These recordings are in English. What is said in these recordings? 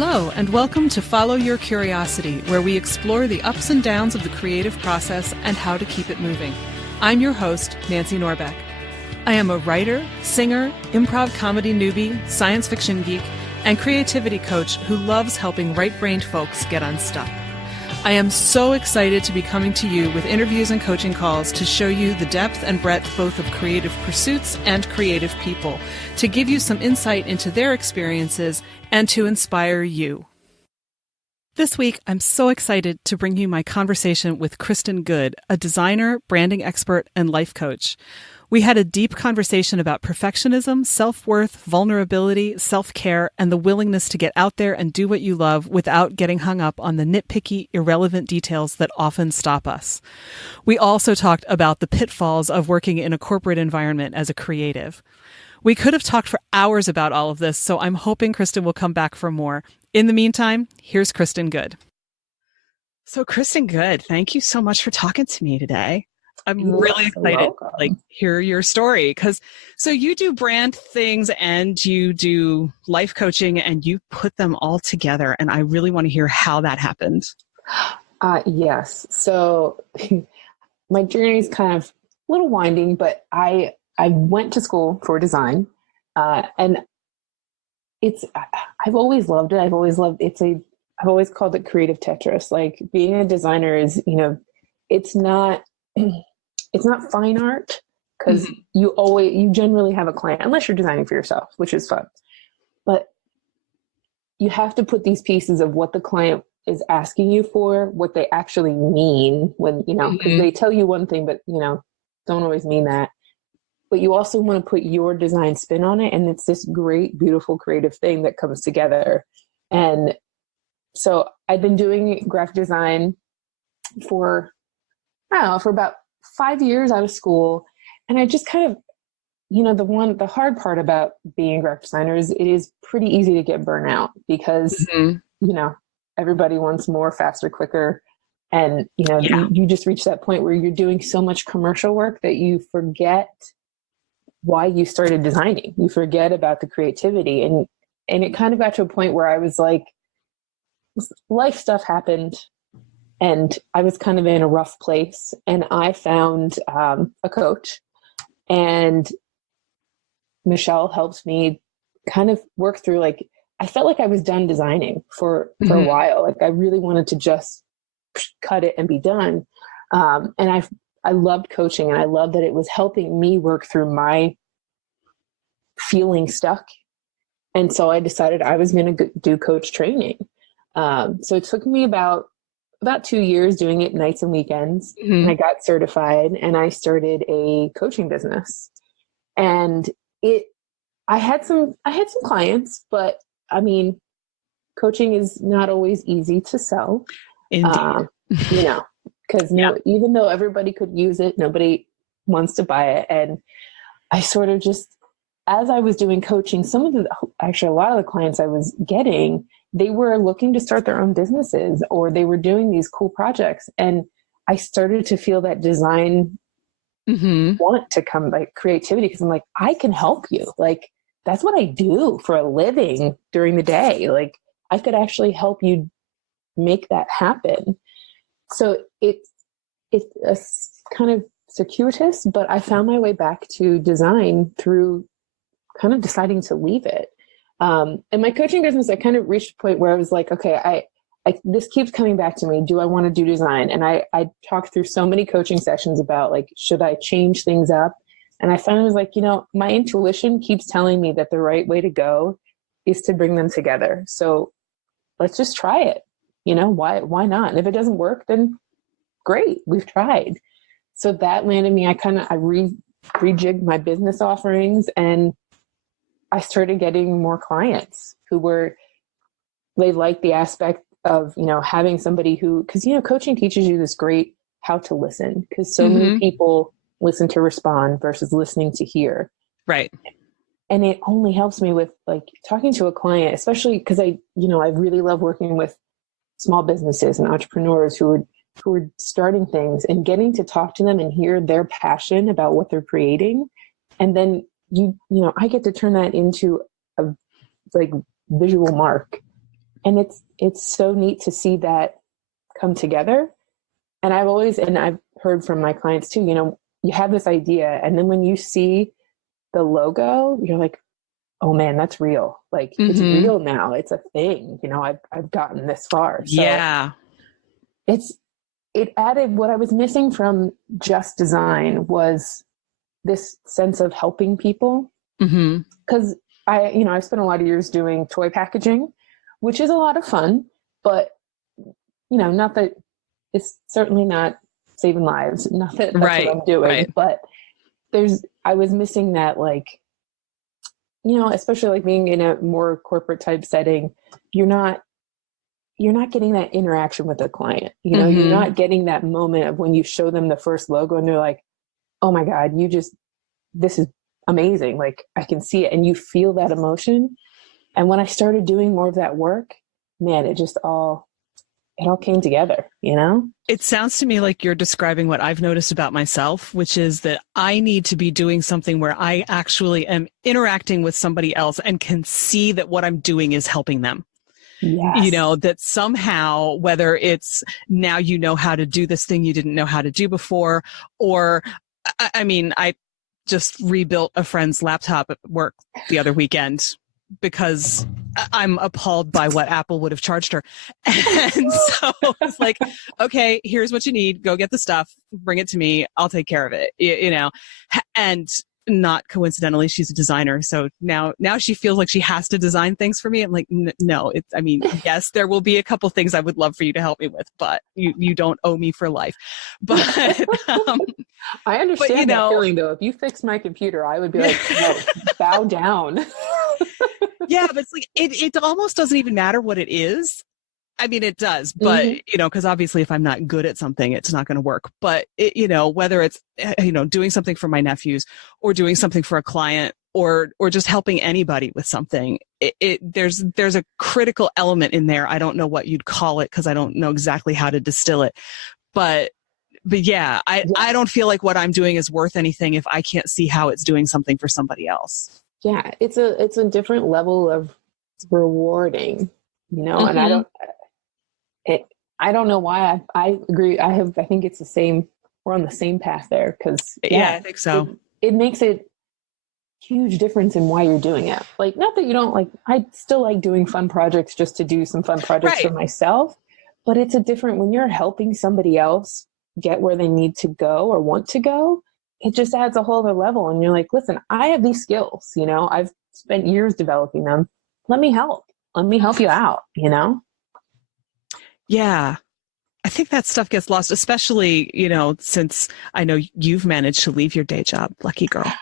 Hello, and welcome to Follow Your Curiosity, where we explore the ups and downs of the creative process and how to keep it moving. I'm your host, Nancy Norbeck. I am a writer, singer, improv comedy newbie, science fiction geek, and creativity coach who loves helping right-brained folks get unstuck. I am so excited to be coming to you with interviews and coaching calls to show you the depth and breadth both of creative pursuits and creative people, to give you some insight into their experiences and to inspire you. This week, I'm so excited to bring you my conversation with Kristen Good, a designer, branding expert, and life coach. We had a deep conversation about perfectionism, self-worth, vulnerability, self-care, and the willingness to get out there and do what you love without getting hung up on the nitpicky, irrelevant details that often stop us. We also talked about the pitfalls of working in a corporate environment as a creative. We could have talked for hours about all of this, so I'm hoping Kristen will come back for more. In the meantime, here's Kristen Good. So Kristen Good, thank you so much for talking to me today. I'm really excited to hear your story so you do brand things and you do life coaching and you put them all together. And I really want to hear how that happened. Yes. So my journey is kind of a little winding, but I went to school for design and I've always loved it. I've always called it creative Tetris. Like being a designer is, it's not fine art because you generally have a client unless you're designing for yourself, which is fun. But you have to put these pieces of what the client is asking you for, what they actually mean when, because they tell you one thing, but, don't always mean that. But you also want to put your design spin on it. And it's this great, beautiful, creative thing that comes together. And so I've been doing graphic design for about 5 years out of school. And I just kind of, the hard part about being a graphic designer is it is pretty easy to get burnt out because, everybody wants more, faster, quicker. And, you just reach that point where you're doing so much commercial work that you forget why you started designing. You forget about the creativity. And it kind of got to a point where I was like, life stuff happened. And I was kind of in a rough place, and I found a coach, and Michelle helped me kind of work through, I felt like I was done designing for a while. Like I really wanted to just cut it and be done. And I loved coaching, and I loved that it was helping me work through my feeling stuck. And so I decided I was going to do coach training. So it took me about 2 years doing it nights and weekends. And I got certified and I started a coaching business. And I had some clients, but I mean, coaching is not always easy to sell. Indeed. Because even though everybody could use it, nobody wants to buy it. And I sort of just, as I was doing coaching, a lot of the clients I was getting, they were looking to start their own businesses or they were doing these cool projects. And I started to feel that design want to come, like creativity, because I'm like, I can help you. Like, that's what I do for a living during the day. Like, I could actually help you make that happen. So it's kind of circuitous, but I found my way back to design through kind of deciding to leave it. And my coaching business, I kind of reached a point where I was like, okay, this keeps coming back to me. Do I want to do design? And I talked through so many coaching sessions about should I change things up? And I finally was like, my intuition keeps telling me that the right way to go is to bring them together. So let's just try it. Why not? And if it doesn't work, then great, we've tried. So that landed me, I rejigged my business offerings, and I started getting more clients they liked the aspect of, having somebody because coaching teaches you this great how to listen, because so many people listen to respond versus listening to hear. Right. And it only helps me with talking to a client, especially because I really love working with small businesses and entrepreneurs who are starting things, and getting to talk to them and hear their passion about what they're creating. And then I get to turn that into a visual mark And it's so neat to see that come together. And I've heard from my clients too, you have this idea, and then when you see the logo, you're like, oh man, that's real. Like it's real now. It's a thing, I've gotten this far. So Yeah. it added what I was missing from just design was this sense of helping people. Cause I spent a lot of years doing toy packaging, which is a lot of fun, but not that it's certainly not saving lives. Not that that's what I'm doing, but I was missing that, like, especially like being in a more corporate type setting, you're not getting that interaction with the client. You're not getting that moment of when you show them the first logo and they're like, oh my God, this is amazing. Like I can see it, and you feel that emotion. And when I started doing more of that work, man, it all came together, It sounds to me like you're describing what I've noticed about myself, which is that I need to be doing something where I actually am interacting with somebody else and can see that what I'm doing is helping them. Yes. That somehow, whether it's now how to do this thing you didn't know how to do before, or I just rebuilt a friend's laptop at work the other weekend because I'm appalled by what Apple would have charged her. And so it's like, okay, here's what you need. Go get the stuff, bring it to me. I'll take care of it, and not coincidentally, she's a designer. So now she feels like she has to design things for me. I'm like, no, yes, there will be a couple things I would love for you to help me with, but you don't owe me for life. But I understand that feeling though. If you fixed my computer, I would be like, no, bow down. Yeah, but it's like, it almost doesn't even matter what it is. I mean, it does, but, because obviously if I'm not good at something, it's not going to work. But, whether it's, doing something for my nephews or doing something for a client or just helping anybody with something, there's a critical element in there. I don't know what you'd call it because I don't know exactly how to distill it. But yeah, I don't feel like what I'm doing is worth anything if I can't see how it's doing something for somebody else. Yeah, it's a different level of rewarding, and I don't know why. I agree. I think it's the same. We're on the same path there because I think so. It makes it huge difference in why you're doing it. Like, not that you don't like. I still like doing fun projects just to do some fun projects for myself, but it's a different when you're helping somebody else get where they need to go or want to go. It just adds a whole other level, and you're like, listen, I have these skills. I've spent years developing them. Let me help. Let me help you out. Yeah. I think that stuff gets lost, especially, since I know you've managed to leave your day job. Lucky girl.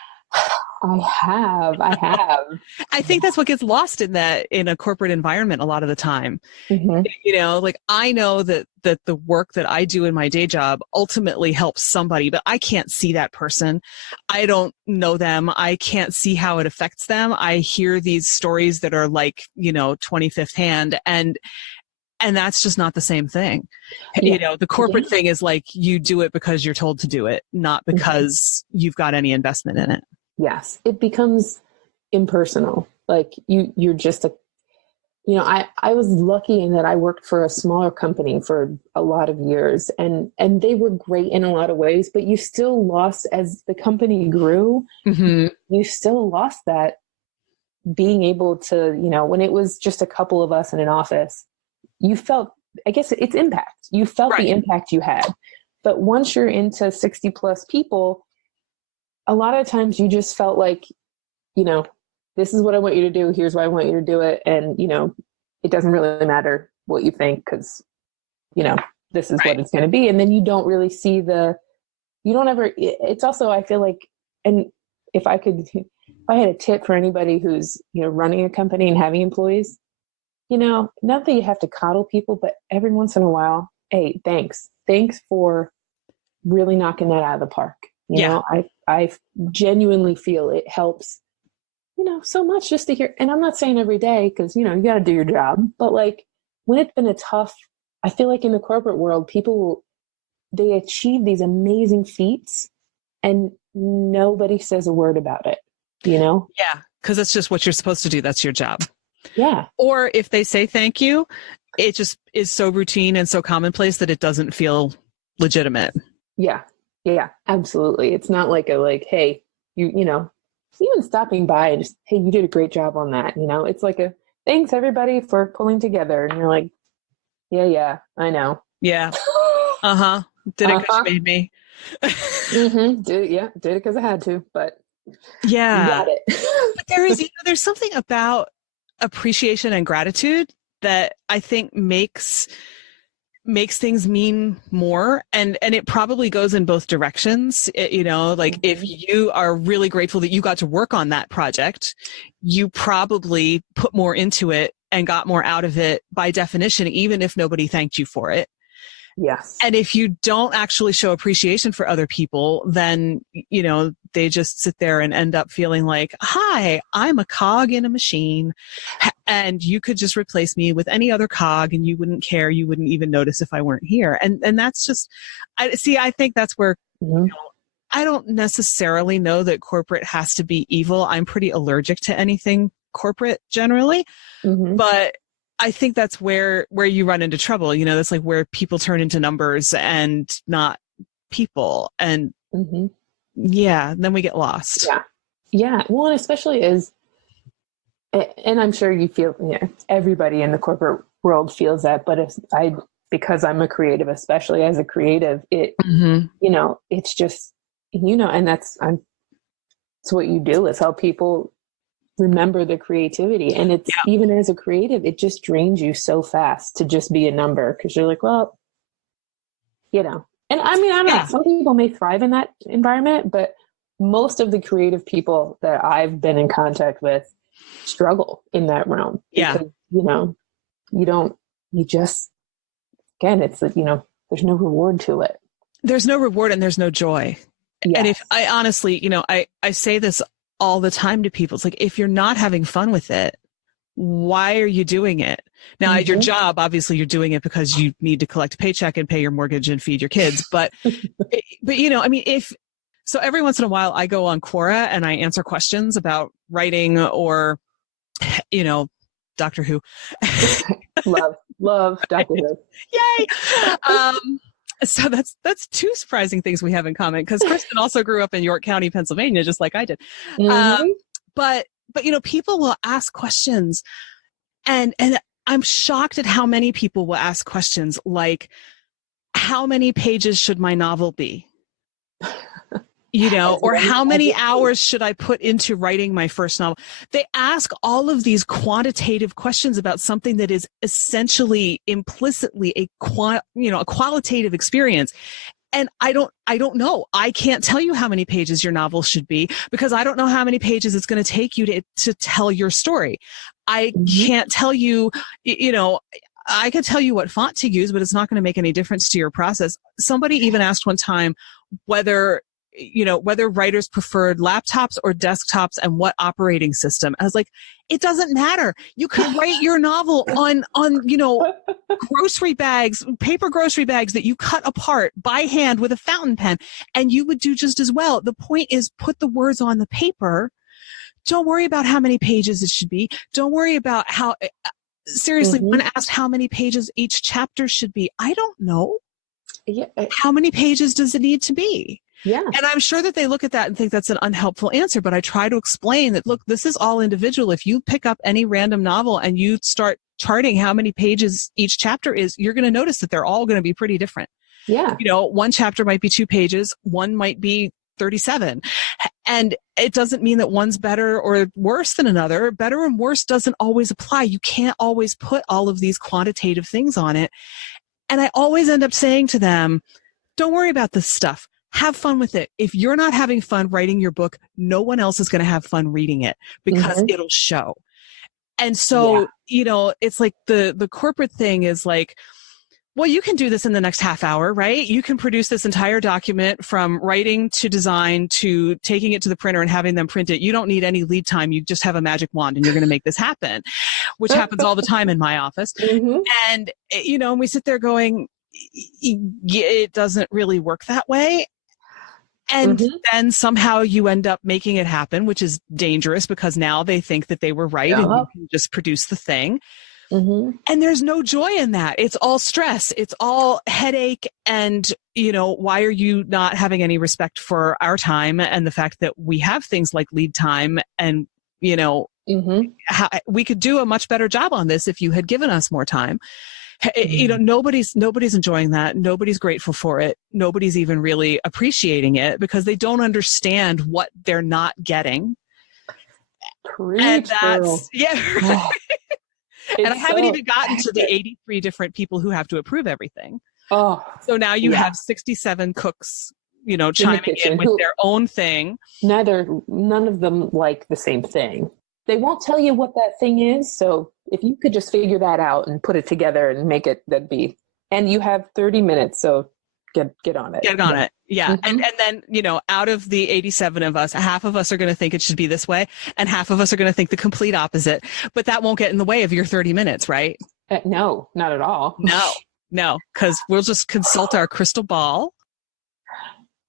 I have. I think that's what gets lost in a corporate environment a lot of the time. Like I know that the work that I do in my day job ultimately helps somebody, but I can't see that person. I don't know them. I can't see how it affects them. I hear these stories that are like, 25th hand, and that's just not the same thing. The corporate thing is like you do it because you're told to do it, not because you've got any investment in it. Yes. It becomes impersonal. Like you're just I was lucky in that I worked for a smaller company for a lot of years, and they were great in a lot of ways, but you still lost as the company grew. You still lost that being able to, when it was just a couple of us in an office, you felt, I guess it's impact. You felt the impact you had. But once you're into 60 plus people, a lot of times you just felt like, this is what I want you to do. Here's why I want you to do it. And, it doesn't really matter what you think because, this is what it's going to be. And then you don't really see it's also, I feel like, and if I had a tip for anybody who's, running a company and having employees, not that you have to coddle people, but every once in a while, hey, thanks for really knocking that out of the park. I genuinely feel it helps, so much just to hear. And I'm not saying every day because, you got to do your job. But like when it's been I feel like in the corporate world, they achieve these amazing feats and nobody says a word about it, Yeah, because it's just what you're supposed to do. That's your job. Yeah. Or if they say thank you, it just is so routine and so commonplace that it doesn't feel legitimate. Yeah. Yeah, absolutely. It's not like hey, you know, even stopping by and just, hey, you did a great job on that. It's like thanks everybody for pulling together. And you're like, yeah, I know. Yeah. Uh-huh. Did it because you made me. Did it because I had to, but yeah. You got it. But there's something about appreciation and gratitude that I think makes things mean more, and it probably goes in both directions. If you are really grateful that you got to work on that project, you probably put more into it and got more out of it by definition, even if nobody thanked you for it. Yes. And if you don't actually show appreciation for other people, then, they just sit there and end up feeling like, hi, I'm a cog in a machine, and you could just replace me with any other cog and you wouldn't care. You wouldn't even notice if I weren't here. And that's just, I think that's where, I don't necessarily know that corporate has to be evil. I'm pretty allergic to anything corporate generally, but I think that's where you run into trouble. That's like where people turn into numbers and not people. And then we get lost. Yeah. Yeah. Well, and especially and I'm sure you feel, everybody in the corporate world feels that, but because I'm a creative, especially as a creative, it's just, and that's what you do is help people remember the creativity. And it's even as a creative, it just drains you so fast to just be a number, because you're like, well, and I mean, some people may thrive in that environment, but most of the creative people that I've been in contact with struggle in that realm because, again, it's that, there's no reward to it. There's no reward and there's no joy. Yes. And if I honestly, I say this all the time to people, it's like, if you're not having fun with it, why are you doing it? Now, at your job, obviously you're doing it because you need to collect a paycheck and pay your mortgage and feed your kids. But, so every once in a while I go on Quora and I answer questions about writing or, Doctor Who. love Doctor Who. Yay. So that's two surprising things we have in common, because Kristen also grew up in York County, Pennsylvania, just like I did. But people will ask questions, and I'm shocked at how many people will ask questions like, how many pages should my novel be? Or how many hours should I put into writing my first novel? They ask all of these quantitative questions about something that is essentially implicitly a qualitative experience. And I don't know. I can't tell you how many pages your novel should be, because I don't know how many pages it's going to take you to tell your story. I can't tell you, I could tell you what font to use, but it's not going to make any difference to your process. Somebody even asked one time whether writers preferred laptops or desktops and what operating system. I was like, it doesn't matter. You could write your novel on grocery bags, paper grocery bags that you cut apart by hand with a fountain pen, and you would do just as well. The point is, put the words on the paper. Don't worry about how many pages it should be. Don't worry about how, seriously, when asked how many pages each chapter should be, I don't know. Yeah. How many pages does it need to be? Yeah. And I'm sure that they look at that and think that's an unhelpful answer, but I try to explain that, look, this is all individual. If you pick up any random novel and you start charting how many pages each chapter is, you're going to notice that they're all going to be pretty different. Yeah. One chapter might be 2 pages, one might be 37. And it doesn't mean that one's better or worse than another. Better and worse doesn't always apply. You can't always put all of these quantitative things on it. And I always end up saying to them, don't worry about this stuff. Have fun with it. If you're not having fun writing your book, no one else is going to have fun reading it, because it'll show. And so, it's like the corporate thing is like, well, you can do this in the next half hour, right? You can produce this entire document from writing to design to taking it to the printer and having them print it. You don't need any lead time. You just have a magic wand and you're going to make this happen, which happens all the time in my office. And, and we sit there going, it doesn't really work that way. And then somehow you end up making it happen, which is dangerous because now they think that they were right and you can just produce the thing. And there's no joy in that. It's all stress. It's all headache. And, why are you not having any respect for our time and the fact that we have things like lead time and, we could do a much better job on this if you had given us more time. Nobody's enjoying that. Nobody's grateful for it. Nobody's even really appreciating it because they don't understand what they're not getting. And that's, right. And I haven't even gotten to the 83 different people who have to approve everything. So now you have 67 cooks, chiming in with their own thing. None of them like the same thing. They won't tell you what that thing is. So if you could just figure that out and put it together and make it, and you have 30 minutes. So get on it. Get on it. Yeah. And then, out of the 87 of us, half of us are going to think it should be this way. And half of us are going to think the complete opposite, but that won't get in the way of your 30 minutes, right? No, not at all. No. Cause we'll just consult our crystal ball.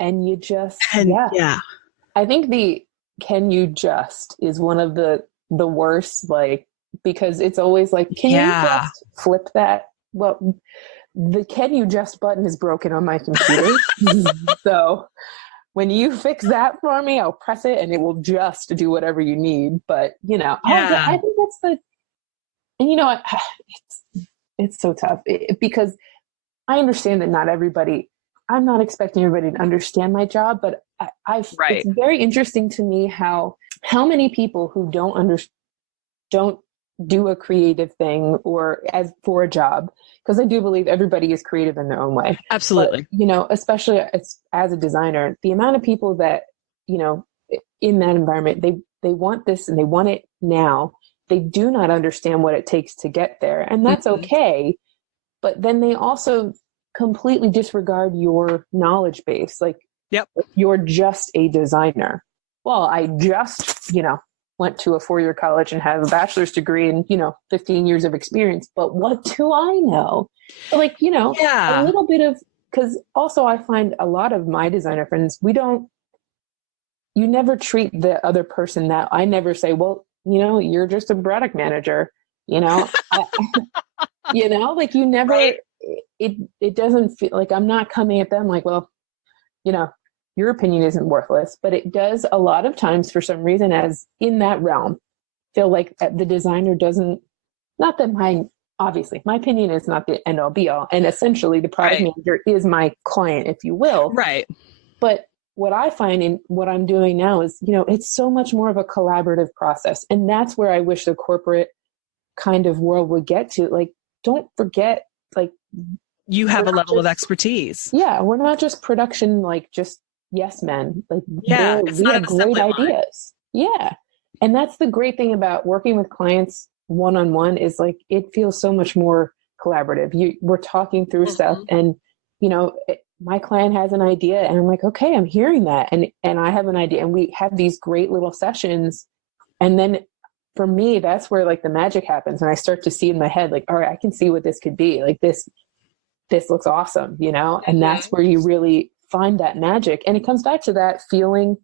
And you just, I think can you just is one of the worst, because it's always like, can you just flip that? Well, the can you just button is broken on my computer. So when you fix that for me, I'll press it and it will just do whatever you need. But, I think that's and it's so tough because I understand that not everybody, I'm not expecting everybody to understand my job, but it's very interesting to me how many people who don't do a creative thing or as for a job, because I do believe everybody is creative in their own way. Absolutely. But, especially as a designer, the amount of people that, in that environment, they want this and they want it now. They do not understand what it takes to get there. And that's okay. But then they also completely disregard your knowledge base. You're just a designer. Well, I just, went to a 4-year college and have a bachelor's degree and, 15 years of experience, but what do I know? A little bit of, because also I find a lot of my designer friends, you never treat the other person that I never say, well, you're just a product manager, you never, right. It doesn't feel like I'm not coming at them like, well, your opinion isn't worthless, but it does a lot of times for some reason as in that realm feel like the designer doesn't, not that my opinion is not the end all be all. And essentially the product manager is my client, if you will. Right. But what I find in what I'm doing now is, it's so much more of a collaborative process. And that's where I wish the corporate kind of world would get to. Like, don't forget, you have a level of expertise. Yeah. We're not just production, just yes men. We have great ideas. Yeah. And that's the great thing about working with clients one-on-one is it feels so much more collaborative. We're talking through stuff and, my client has an idea and I'm like, okay, I'm hearing that. And I have an idea and we have these great little sessions. And then for me, that's where the magic happens. And I start to see in my head, all right, I can see what this could be. This looks awesome, and that's where you really find that magic. And it comes back to that feeling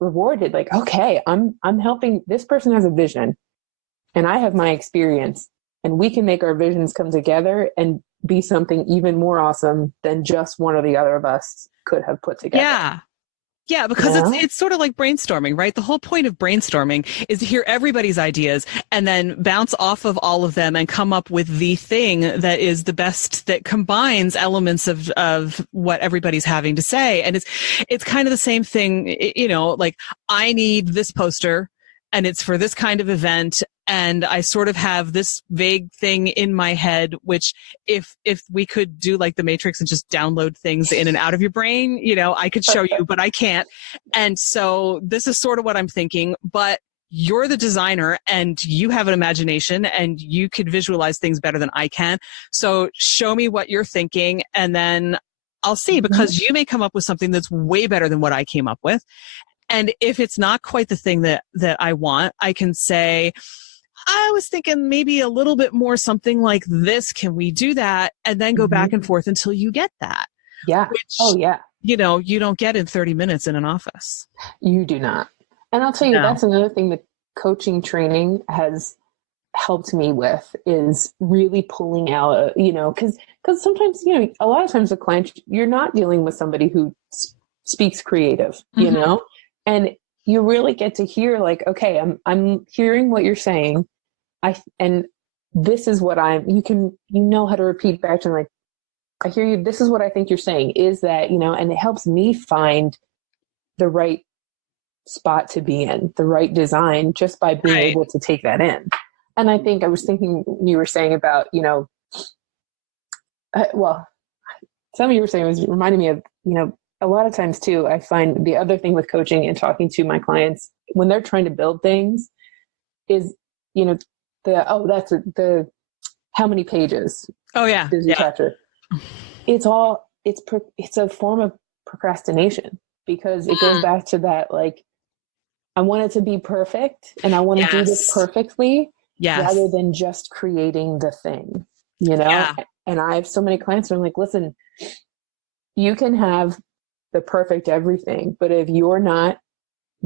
rewarded. Okay, I'm helping, this person has a vision and I have my experience and we can make our visions come together and be something even more awesome than just one or the other of us could have put together. Yeah, because it's sort of like brainstorming, right? The whole point of brainstorming is to hear everybody's ideas and then bounce off of all of them and come up with the thing that is the best, that combines elements of what everybody's having to say. And it's kind of the same thing, I need this poster and it's for this kind of event. And I sort of have this vague thing in my head, which if we could do like the Matrix and just download things in and out of your brain, I could show you, but I can't. And so this is sort of what I'm thinking, but you're the designer and you have an imagination and you could visualize things better than I can. So show me what you're thinking and then I'll see, because you may come up with something that's way better than what I came up with. And if it's not quite the thing that I want, I can say, I was thinking maybe a little bit more something like this. Can we do that? And then go back and forth until you get that. Yeah. you know, you don't get in 30 minutes in an office. You do not. And I'll tell you, that's another thing that coaching training has helped me with, is really pulling out, you know, because sometimes, you know, a lot of times a client, you're not dealing with somebody who speaks creative, you know, and you really get to hear like, okay, I'm hearing what you're saying. And this is what you know how to repeat back to them, like, I hear you. This is what I think you're saying, is that, you know, and it helps me find the right spot to be in, the right design, just by being able to take that in. And I think I was thinking you were saying about, you know, well, some of you were saying was reminding me of, you know, a lot of times too, I find the other thing with coaching and talking to my clients when they're trying to build things is, you know, the how many pages? Oh yeah. Does your chapter? It's a form of procrastination, because it goes back to that, like, I want it to be perfect and I want to do this perfectly rather than just creating the thing, you know? Yeah. And I have so many clients who are like, listen, you can have the perfect everything, but if you're not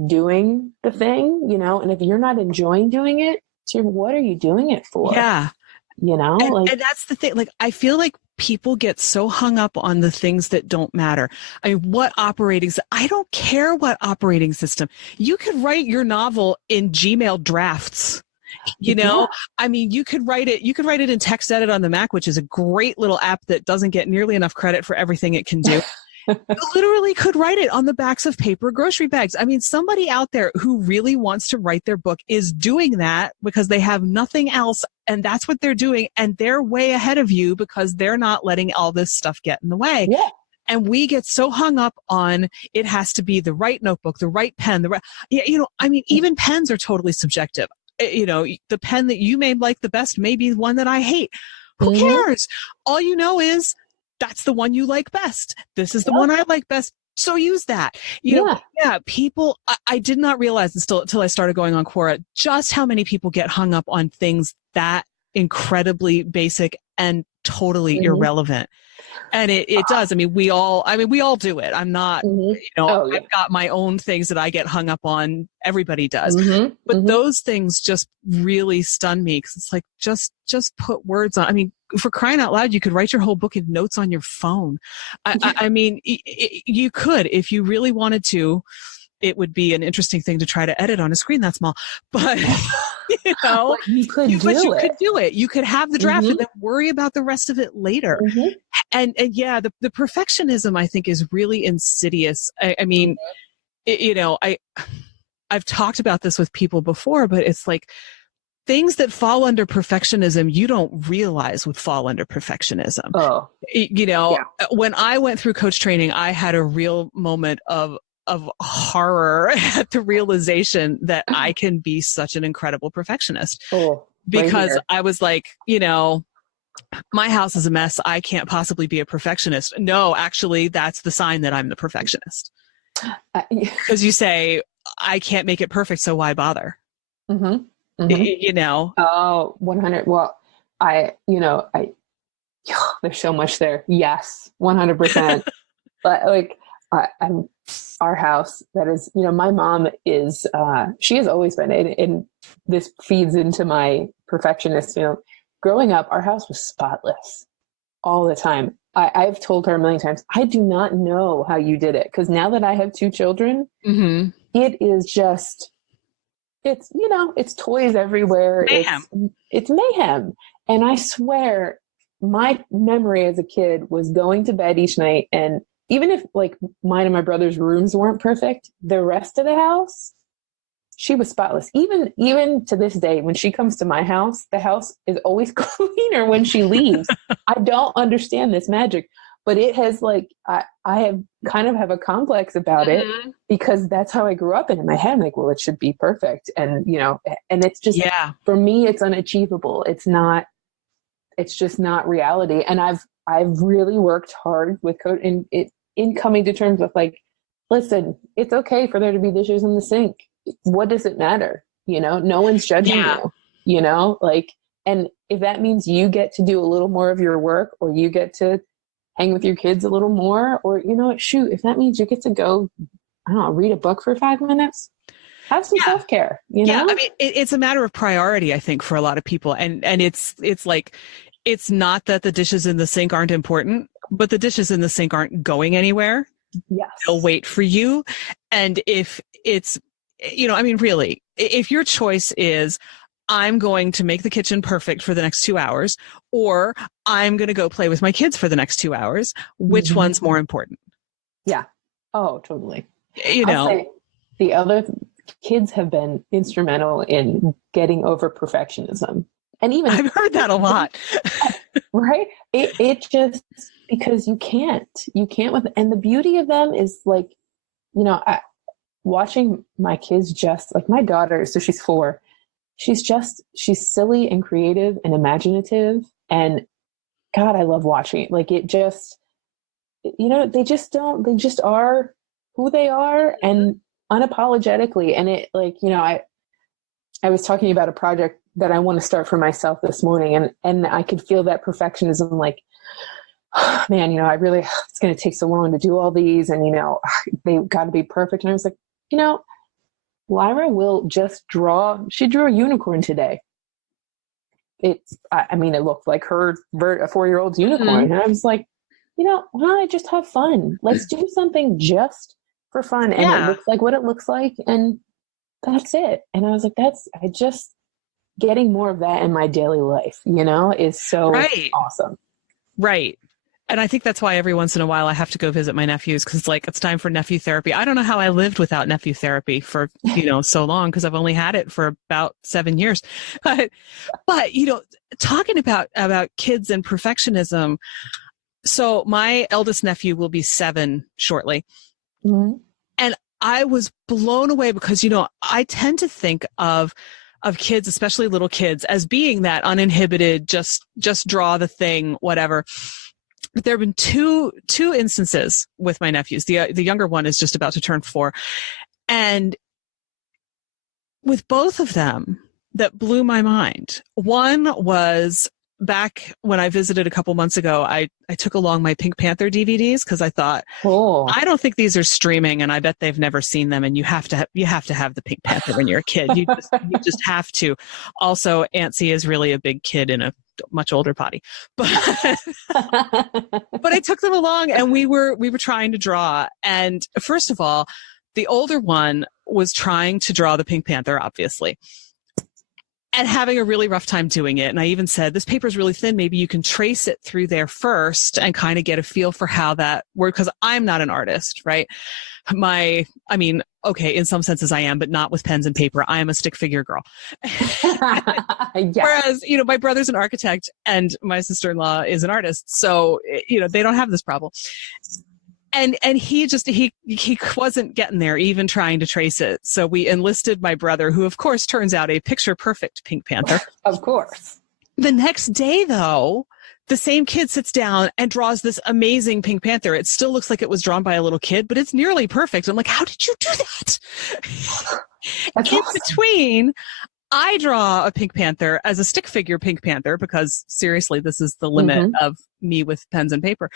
doing the thing, you know, and if you're not enjoying doing it, what are you doing it for? Yeah. You know, and that's the thing. Like, I feel like people get so hung up on the things that don't matter. I mean, I don't care what operating system. You could write your novel in Gmail drafts. You know, I mean, you could write it in TextEdit on the Mac, which is a great little app that doesn't get nearly enough credit for everything it can do. You literally could write it on the backs of paper grocery bags. I mean, somebody out there who really wants to write their book is doing that because they have nothing else, and that's what they're doing. And they're way ahead of you because they're not letting all this stuff get in the way. Yeah. And we get so hung up on it has to be the right notebook, the right pen, you know, I mean, even pens are totally subjective. You know, the pen that you may like the best may be one that I hate. Who cares? All you know is that's the one you like best. This is the one I like best. So use that. You know, people, I did not realize until I started going on Quora just how many people get hung up on things that incredibly basic and totally irrelevant. And it does. I mean, we all do it. I'm not, you know, I've got my own things that I get hung up on. Everybody does. But those things just really stun me, because it's like, just put words on. I mean, for crying out loud, you could write your whole book in notes on your phone. I mean, you could, if you really wanted to. It would be an interesting thing to try to edit on a screen that small, but you know, you could do it. You could have the draft and then worry about the rest of it later. And yeah, the perfectionism, I think, is really insidious. I mean, you know, I've talked about this with people before, but it's like things that fall under perfectionism, you don't realize would fall under perfectionism. Oh, you know, when I went through coach training, I had a real moment of horror at the realization that I can be such an incredible perfectionist. Because I was like, you know, my house is a mess. I can't possibly be a perfectionist. No, actually, that's the sign that I'm the perfectionist. Because you say, I can't make it perfect, so why bother? You know? Oh, 100. Well, there's so much there. Yes, 100%. But like, our house, that is, you know, my mom is, she has always been, and this feeds into my perfectionist, you know, growing up, our house was spotless all the time. I've told her a million times, I do not know how you did it. Cause now that I have 2 children, it is just, it's, you know, it's toys everywhere. Mayhem. It's mayhem. And I swear my memory as a kid was going to bed each night, and even if like mine and my brother's rooms weren't perfect, the rest of the house, she was spotless. Even to this day, when she comes to my house, the house is always cleaner when she leaves. I don't understand this magic, but it has like, I have kind of have a complex about it, because that's how I grew up. And in my head, I'm like, well, it should be perfect. And, you know, and it's just, for me, it's unachievable. It's just not reality. And I've really worked hard with in coming to terms with like, listen, it's okay for there to be dishes in the sink. What does it matter? You know, no one's judging you know, like, and if that means you get to do a little more of your work, or you get to hang with your kids a little more, or, you know what, shoot, if that means you get to go, I don't know, read a book for 5 minutes, have some self-care, you know? I mean, it's a matter of priority, I think, for a lot of people. And it's like, it's not that the dishes in the sink aren't important, but the dishes in the sink aren't going anywhere. Yes. They'll wait for you. And if it's, you know, I mean, really, if your choice is, I'm going to make the kitchen perfect for the next 2 hours, or I'm going to go play with my kids for the next 2 hours, which one's more important? Yeah. Oh, totally. You know, I'll say the other kids have been instrumental in getting over perfectionism. And even I've heard that a lot. Right? It just, because you can't with, and the beauty of them is like, you know, watching my kids, just like my daughter, so she's 4, she's silly and creative and imaginative, and God, I love watching it. Like, it just, you know, they just are who they are, and unapologetically. And it, like, you know, I was talking about a project that I want to start for myself this morning, and I could feel that perfectionism, like, oh, man, you know, it's going to take so long to do all these, and, you know, they got to be perfect. And I was like, you know, Lyra will just she drew a unicorn today. I mean, it looked like a 4-year-old's unicorn. And I was like, you know, why don't I just have fun? Let's do something just for fun. And it looks like what it looks like. And that's it. And I was like, getting more of that in my daily life, you know, is so awesome. Right. And I think that's why every once in a while I have to go visit my nephews, because it's time for nephew therapy. I don't know how I lived without nephew therapy for, you know, so long, because I've only had it for about 7 years. But, you know, talking about kids and perfectionism. So my eldest nephew will be 7 shortly. Mm-hmm. And I was blown away because, you know, I tend to think of kids, especially little kids, as being that uninhibited, just draw the thing, whatever. But there have been two instances with my nephews. The younger one is just about to turn 4. And with both of them, that blew my mind. One was back when I visited a couple months ago. I took along my Pink Panther DVDs because I thought, I don't think these are streaming, and I bet they've never seen them. And you have to have the Pink Panther when you're a kid. You just have to. Also, Auntie is really a big kid in a much older potty, but I took them along, and we were trying to draw. And first of all, the older one was trying to draw the Pink Panther, obviously, and having a really rough time doing it. And I even said, this paper is really thin. Maybe you can trace it through there first and kind of get a feel for how that works. Because I'm not an artist, right? Okay, in some senses I am, but not with pens and paper. I am a stick figure girl. Whereas, you know, my brother's an architect and my sister-in-law is an artist. So, you know, they don't have this problem. And he wasn't getting there, even trying to trace it. So we enlisted my brother, who of course turns out a picture perfect Pink Panther. Of course. The next day, though, the same kid sits down and draws this amazing Pink Panther. It still looks like it was drawn by a little kid, but it's nearly perfect. I'm like, how did you do that? In between, I draw a Pink Panther as a stick figure Pink Panther, because seriously, this is the limit of me with pens and paper.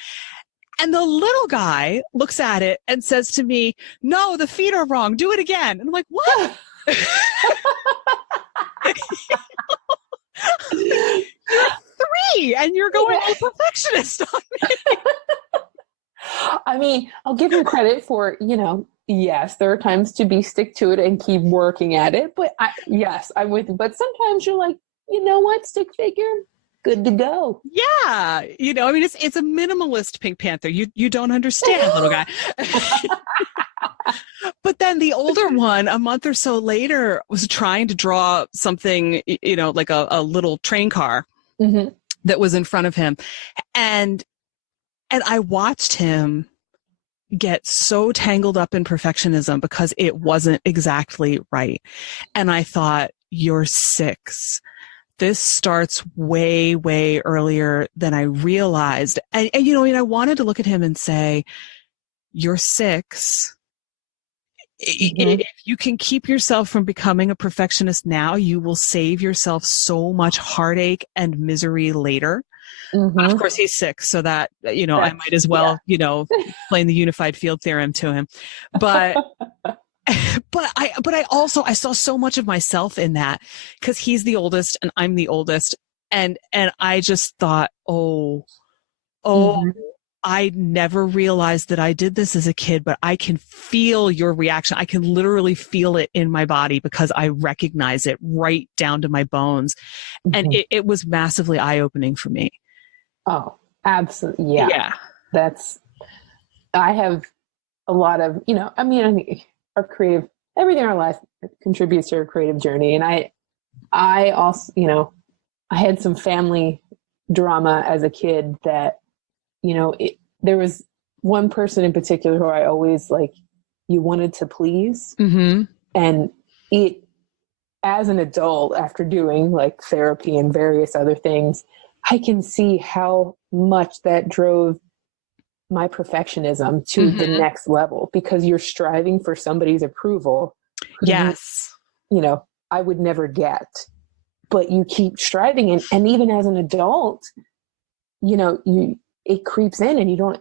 And the little guy looks at it and says to me, no, the feet are wrong. Do it again. And I'm like, what? You're 3 and you're going all perfectionist on me. I mean, I'll give him credit for, you know, yes, there are times to be stick to it and keep working at it. But I'm with you. But sometimes you're like, you know what, stick figure? Good to go. Yeah. You know, I mean, it's a minimalist Pink Panther. You don't understand, little guy. But then the older one, a month or so later, was trying to draw something, you know, like a little train car that was in front of him. And I watched him get so tangled up in perfectionism because it wasn't exactly right. And I thought, you're 6. This starts way, way earlier than I realized. And you know, I wanted to look at him and say, you're 6. If you can keep yourself from becoming a perfectionist now, you will save yourself so much heartache and misery later. Of course he's sick, so that, I might as well, explain the unified field theorem to him. But I saw so much of myself in that, because he's the oldest and I'm the oldest. And I just thought, I never realized that I did this as a kid, but I can feel your reaction. I can literally feel it in my body because I recognize it right down to my bones. And it was massively eye-opening for me. Oh, absolutely. Yeah. Yeah. I have a lot of, I think our creative, everything in our life contributes to our creative journey. And I also, I had some family drama as a kid that, there was one person in particular who I always you wanted to please. And as an adult, after doing therapy and various other things, I can see how much that drove my perfectionism to the next level, because you're striving for somebody's approval. Yes. I would never get, but you keep striving. And even as an adult, it creeps in and you don't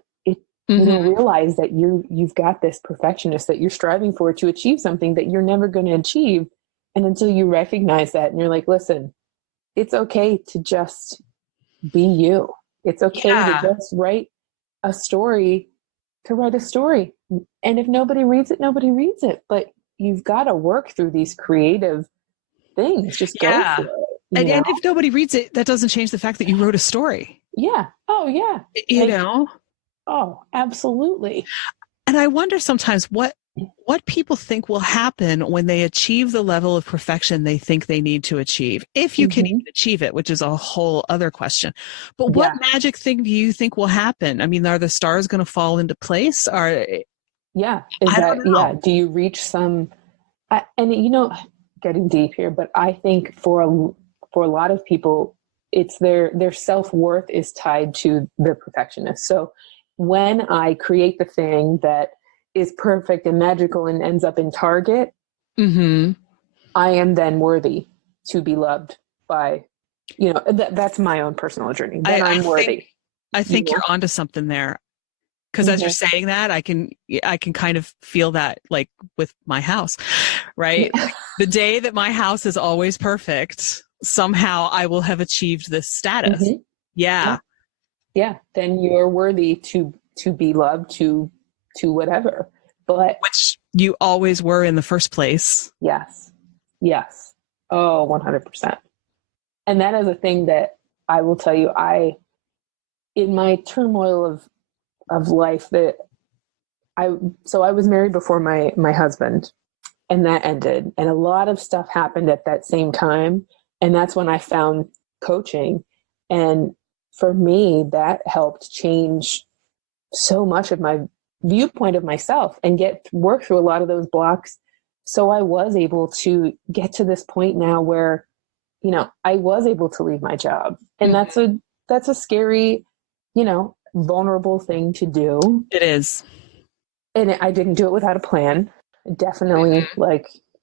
realize that you've got this perfectionist that you're striving for to achieve something that you're never going to achieve. And until you recognize that and you're like, listen, it's okay to just be you. It's okay to just write a story. And if nobody reads it, nobody reads it. But you've got to work through these creative things. Just go for it. And if nobody reads it, that doesn't change the fact that you wrote a story. Yeah. Oh, yeah. Oh, absolutely. And I wonder sometimes what people think will happen when they achieve the level of perfection they think they need to achieve. If you can even achieve it, which is a whole other question. But what magic thing do you think will happen? I mean, are the stars going to fall into place? Do you reach some, getting deep here, but I think for a lot of people, it's their self-worth is tied to the perfectionist. So when I create the thing that is perfect and magical and ends up in Target, I am then worthy to be loved by, that's my own personal journey. Then I'm worthy. I think you're onto something there. Because as you're saying that, I can kind of feel that with my house, right? Yeah. The day that my house is always perfect, somehow I will have achieved this status. Yeah. Then you're worthy to be loved, to whatever. But which you always were in the first place. Yes. Oh, 100%. And that is a thing that I will tell you, in my turmoil of life, that I was married before my husband, and that ended, and a lot of stuff happened at that same time. And that's when I found coaching. And for me, that helped change so much of my viewpoint of myself and work through a lot of those blocks. So I was able to get to this point now where, I was able to leave my job. And that's a scary, vulnerable thing to do. It is. And I didn't do it without a plan. Definitely,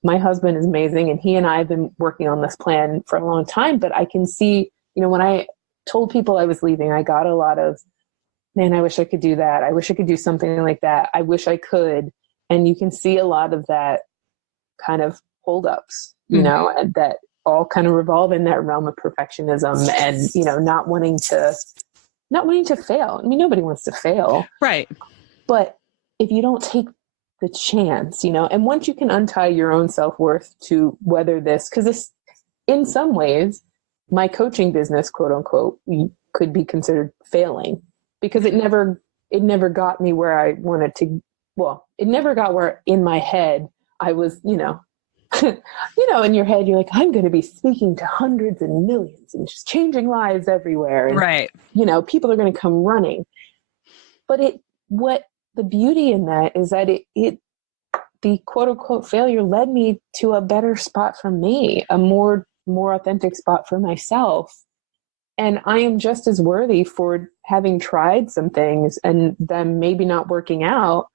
my husband is amazing, and he and I have been working on this plan for a long time. But I can see, when I told people I was leaving, I got a lot of, man, I wish I could do that. I wish I could do something like that. I wish I could. And you can see a lot of that kind of holdups, and that all kind of revolve in that realm of perfectionism and, not wanting to fail. I mean, nobody wants to fail. Right. But if you don't take the chance, and once you can untie your own self-worth to weather this, because this, in some ways, my coaching business, quote unquote, could be considered failing, because it never got me where I wanted to. Well, it never got where in my head I was, in your head, you're like, I'm going to be speaking to hundreds and millions and just changing lives everywhere. And, right. People are going to come running. But what the beauty in that is that the quote unquote failure led me to a better spot for me, a more authentic spot for myself. And I am just as worthy for having tried some things and them maybe not working out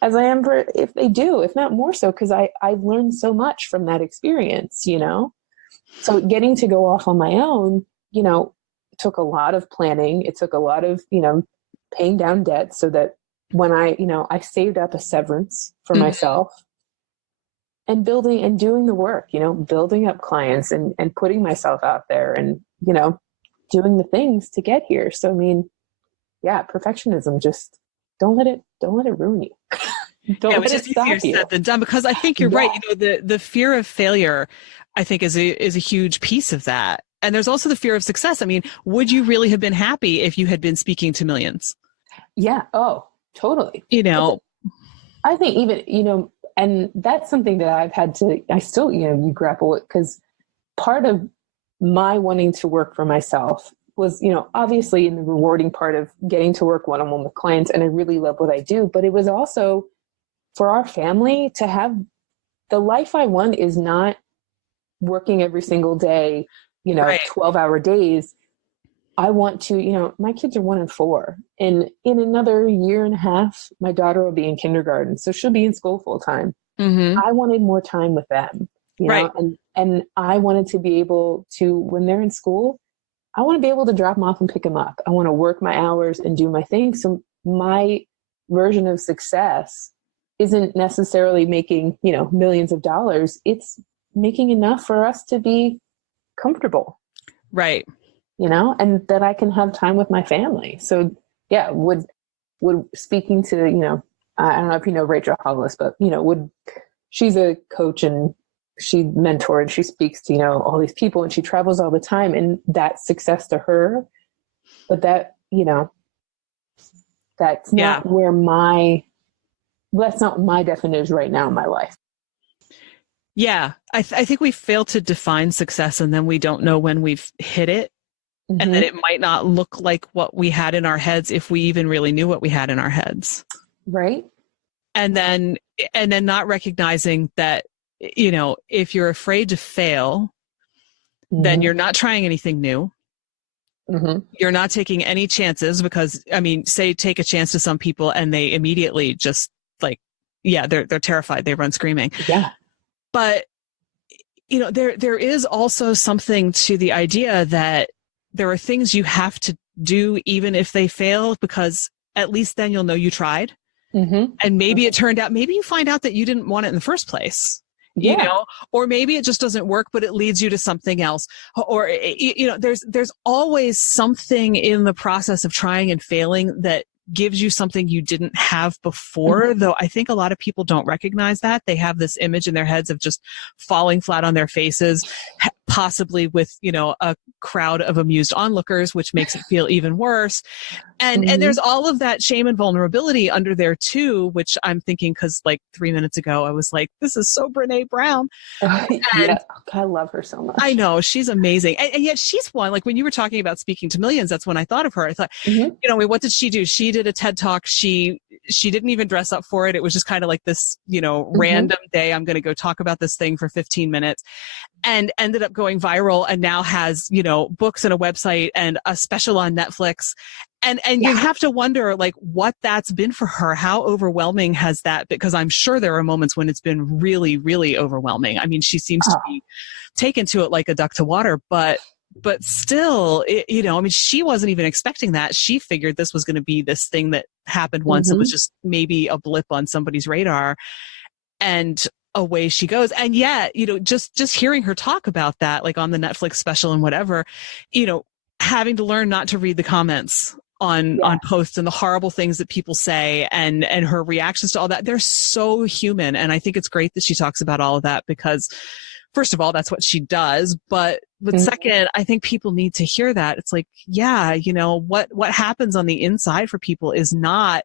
as I am for if they do, if not more so, because I've learned so much from that experience, So getting to go off on my own, took a lot of planning. It took a lot of, paying down debt so that when I saved up a severance for myself and building and doing the work, building up clients and putting myself out there and, doing the things to get here. So, I mean, yeah, perfectionism, just don't let it ruin you. Don't let it stop you. Said than done, because I think you're right. The fear of failure, I think, is a huge piece of that. And there's also the fear of success. I mean, would you really have been happy if you had been speaking to millions? Yeah. Oh, totally. I think even, and that's something that I still, you grapple with, because part of my wanting to work for myself was, obviously in the rewarding part of getting to work one-on-one with clients. And I really love what I do, but it was also for our family to have the life I want is not working every single day, 12-hour days. I want to, my kids are 1 and 4, and in another year and a half, my daughter will be in kindergarten. So she'll be in school full time. I wanted more time with them, and I wanted to be able to, when they're in school, I want to be able to drop them off and pick them up. I want to work my hours and do my thing. So my version of success isn't necessarily making, millions of dollars. It's making enough for us to be comfortable. Right. And that I can have time with my family. So yeah, would speaking to, I don't know if you know Rachel Hollis, but, she's a coach and she mentored, she speaks to, all these people and she travels all the time, and that's success to her. But that, that's not that's not my definition right now in my life. Yeah. I think we fail to define success, and then we don't know when we've hit it. And that it might not look like what we had in our heads if we even really knew what we had in our heads. Right. And then not recognizing that, if you're afraid to fail, then you're not trying anything new. You're not taking any chances, because, say take a chance to some people and they immediately just they're terrified. They run screaming. Yeah. But, there is also something to the idea that there are things you have to do even if they fail, because at least then you'll know you tried. And maybe it turned out, maybe you find out that you didn't want it in the first place, or maybe it just doesn't work, but it leads you to something else. Or, there's always something in the process of trying and failing that gives you something you didn't have before, though I think a lot of people don't recognize that. They have this image in their heads of just falling flat on their faces, possibly with, a crowd of amused onlookers, which makes it feel even worse. And there's all of that shame and vulnerability under there too, which I'm thinking, because 3 minutes ago, I was like, this is so Brene Brown. Yeah, I love her so much. I know, she's amazing. And yet she's one, when you were talking about speaking to millions, that's when I thought of her. I thought, what did she do? She did a TED Talk. She didn't even dress up for it. It was just kind of like this, random day. I'm going to go talk about this thing for 15 minutes, and ended up going viral, and now has, books and a website and a special on Netflix. And you have to wonder, what that's been for her. How overwhelming has that? Because I'm sure there are moments when it's been really, really overwhelming. I mean, she seems to be taken to it like a duck to water, but still, she wasn't even expecting that. She figured this was going to be this thing that happened once. It was just maybe a blip on somebody's radar, and away she goes. And yet, just hearing her talk about that, on the Netflix special and whatever, having to learn not to read the comments on posts and the horrible things that people say, and her reactions to all that, they're so human. And I think it's great that she talks about all of that, because first of all, that's what she does. But second, I think people need to hear that. It's what happens on the inside for people is not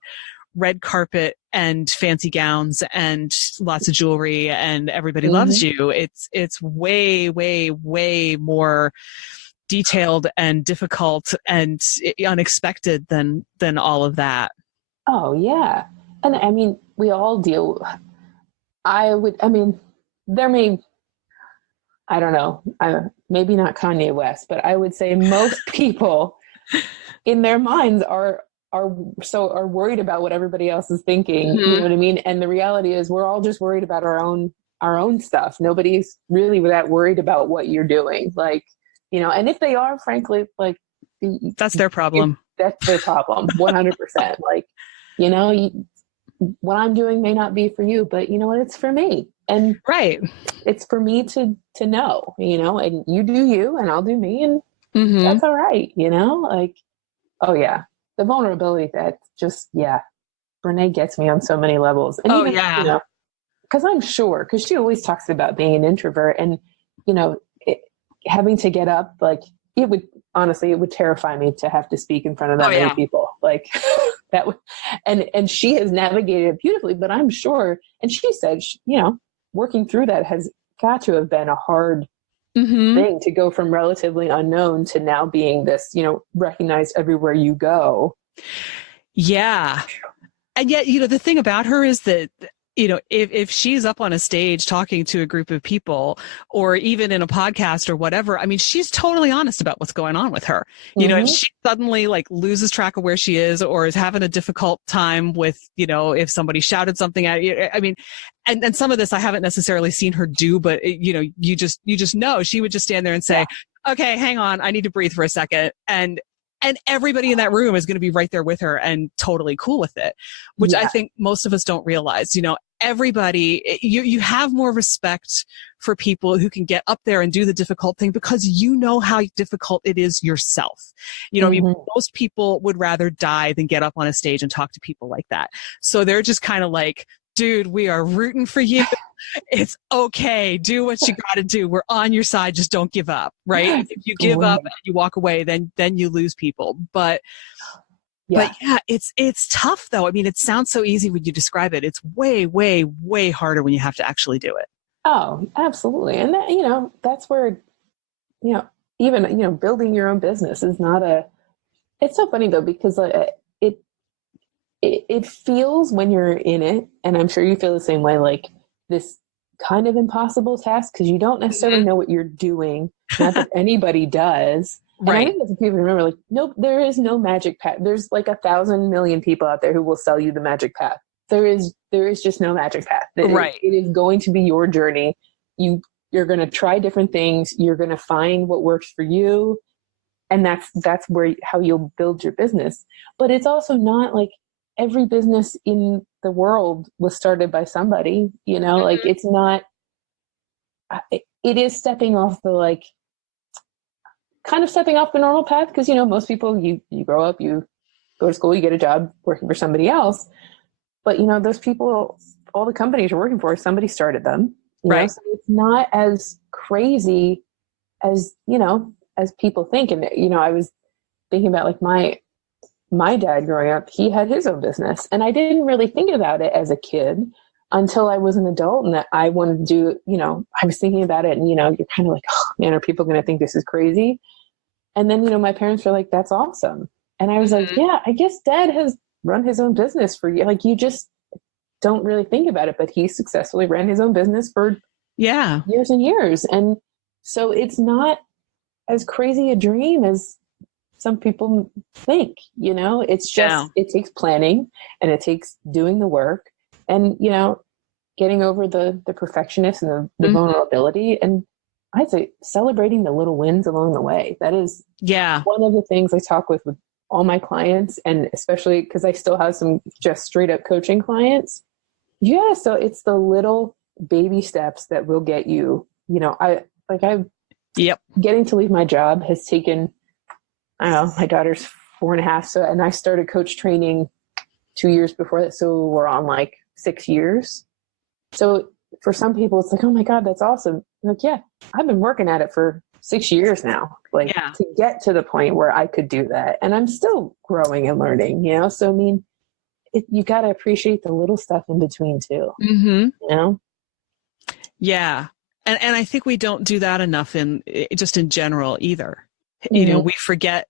red carpet and fancy gowns and lots of jewelry and everybody loves you. It's way, way, way more detailed and difficult and unexpected than all of that. Oh yeah. And we all deal. I don't know, maybe not Kanye West, but I would say most people in their minds are worried about what everybody else is thinking. You know what I mean? And the reality is we're all just worried about our own stuff. Nobody's really that worried about what you're doing. And if they are, frankly, That's their problem. That's their problem. 100%. Like, you know, what I'm doing may not be for you, but you know what? It's for me. And right. It's for me to know, you know, and you do you and I'll do me. And that's all right. You know, like, oh yeah, the vulnerability that just, yeah, Brene gets me on so many levels. And even, you know, because I'm sure, because she always talks about being an introvert and, you know, having to get up, like it would terrify me to have to speak in front of that many people. Like that would, and she has navigated it beautifully, but I'm sure, and she said, you know, working through that has got to have been a hard thing to go from relatively unknown to now being this, you know, recognized everywhere you go. Yeah. And yet, you know, the thing about her is that, you know, if she's up on a stage talking to a group of people or even in a podcast or whatever, I mean, she's totally honest about what's going on with her. You know, if she suddenly like loses track of where she is or is having a difficult time with, you know, if somebody shouted something at you, I mean, and some of this I haven't necessarily seen her do, but you know, you just know she would just stand there and say, okay, hang on, I need to breathe for a second. And everybody in that room is going to be right there with her and totally cool with it, which I think most of us don't realize. You know, everybody, you have more respect for people who can get up there and do the difficult thing because you know how difficult it is yourself. You know, I mean, most people would rather die than get up on a stage and talk to people like that. So they're just kind of like, dude, we are rooting for you. It's okay. Do what you got to do. We're on your side. Just don't give up. Right. If you give up and you walk away, then you lose people. But yeah, it's tough though. I mean, it sounds so easy when you describe it. It's way, way, way harder when you have to actually do it. Oh, absolutely. And that, you know, that's where, you know, even, you know, building your own business is not it's so funny though, because it feels when you're in it, and I'm sure you feel the same way, like this kind of impossible task because you don't necessarily know what you're doing. Not that anybody does. And I think that's what people remember, like, nope, there is no magic path. There's like 1,000 million people out there who will sell you the magic path. There is just no magic path. It is going to be your journey. You're going to try different things. You're going to find what works for you. And that's where how you'll build your business. But it's also not like every business in the world was started by somebody, you know, like it's not, it is stepping off the, like, kind of stepping off the normal path. Cause you know, most people, you grow up, you go to school, you get a job working for somebody else. But you know, those people, all the companies you're working for, somebody started them, you know? So it's not as crazy as, you know, as people think. And, you know, I was thinking about like my dad growing up, he had his own business, and I didn't really think about it as a kid until I was an adult, and that I wanted to do, you know, I was thinking about it, and, you know, you're kind of like, oh man, are people going to think this is crazy? And then, you know, my parents were like, that's awesome. And I was like, yeah, I guess dad has run his own business for you. Like, you just don't really think about it, but he successfully ran his own business for years and years. And so it's not as crazy a dream as some people think, you know. It's just, it takes planning and it takes doing the work and, you know, getting over the perfectionist and the vulnerability. And I'd say celebrating the little wins along the way. That is one of the things I talk with all my clients, and especially because I still have some just straight up coaching clients. Yeah. So it's the little baby steps that will get you, you know, getting to leave my job has taken, I don't know, my daughter's 4.5. So, and I started coach training 2 years before that. So we're on like 6 years. So for some people, it's like, oh my God, that's awesome. I'm like, yeah, I've been working at it for 6 years now, like to get to the point where I could do that. And I'm still growing and learning, you know? So, I mean, you got to appreciate the little stuff in between too, you know? Yeah. And I think we don't do that enough in general either. You know, we forget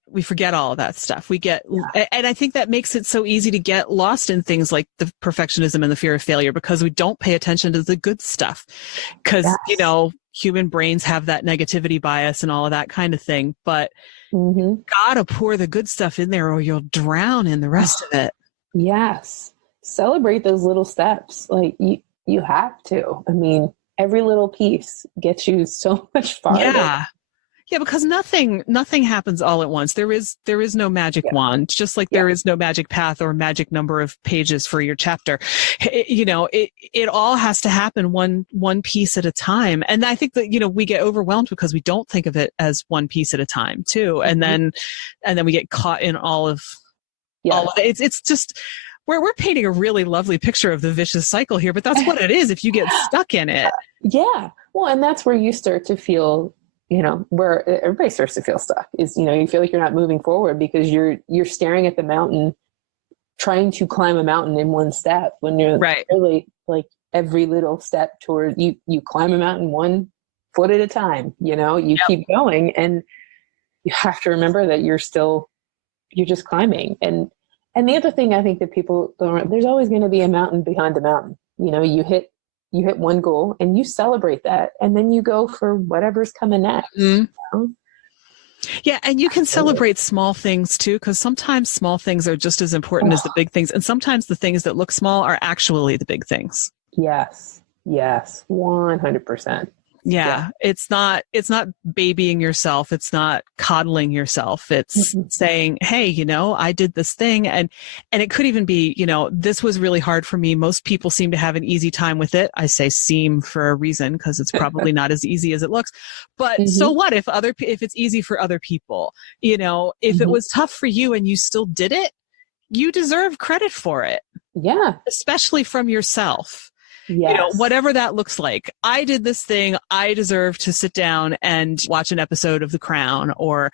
all of that stuff. And I think that makes it so easy to get lost in things like the perfectionism and the fear of failure, because we don't pay attention to the good stuff. Because, you know, human brains have that negativity bias and all of that kind of thing, but you gotta pour the good stuff in there or you'll drown in the rest of it. Yes. Celebrate those little steps. Like you have to. I mean, every little piece gets you so much farther. Yeah, because nothing happens all at once. There is no magic Yeah. wand, just like there is no magic path or magic number of pages for your chapter. It all has to happen one piece at a time. And I think that, we get overwhelmed because we don't think of it as one piece at a time too. And then we get caught in all of it. It's just, we're painting a really lovely picture of the vicious cycle here, but that's what it is if you get stuck in it. Yeah. Well, and that's where you start to feel, where everybody starts to feel stuck is, you feel like you're not moving forward because you're staring at the mountain, trying to climb a mountain in one step when you're really like every little step toward you climb a mountain 1 foot at a time, you keep going, and you have to remember that you're just climbing. And the other thing I think that people don't, there's always going to be a mountain behind the mountain. You hit one goal and you celebrate that, and then you go for whatever's coming next. Yeah, and you can celebrate small things too, because sometimes small things are just as important as the big things, and sometimes the things that look small are actually the big things. Yes, 100%. Yeah. It's not babying yourself. It's not coddling yourself. It's saying, hey, I did this thing. And it could even be, this was really hard for me. Most people seem to have an easy time with it. I say seem for a reason, because it's probably not as easy as it looks. But so what if it's easy for other people? If it was tough for you and you still did it, you deserve credit for it. Yeah. Especially from yourself. Yes. Whatever that looks like. I did this thing. I deserve to sit down and watch an episode of The Crown, or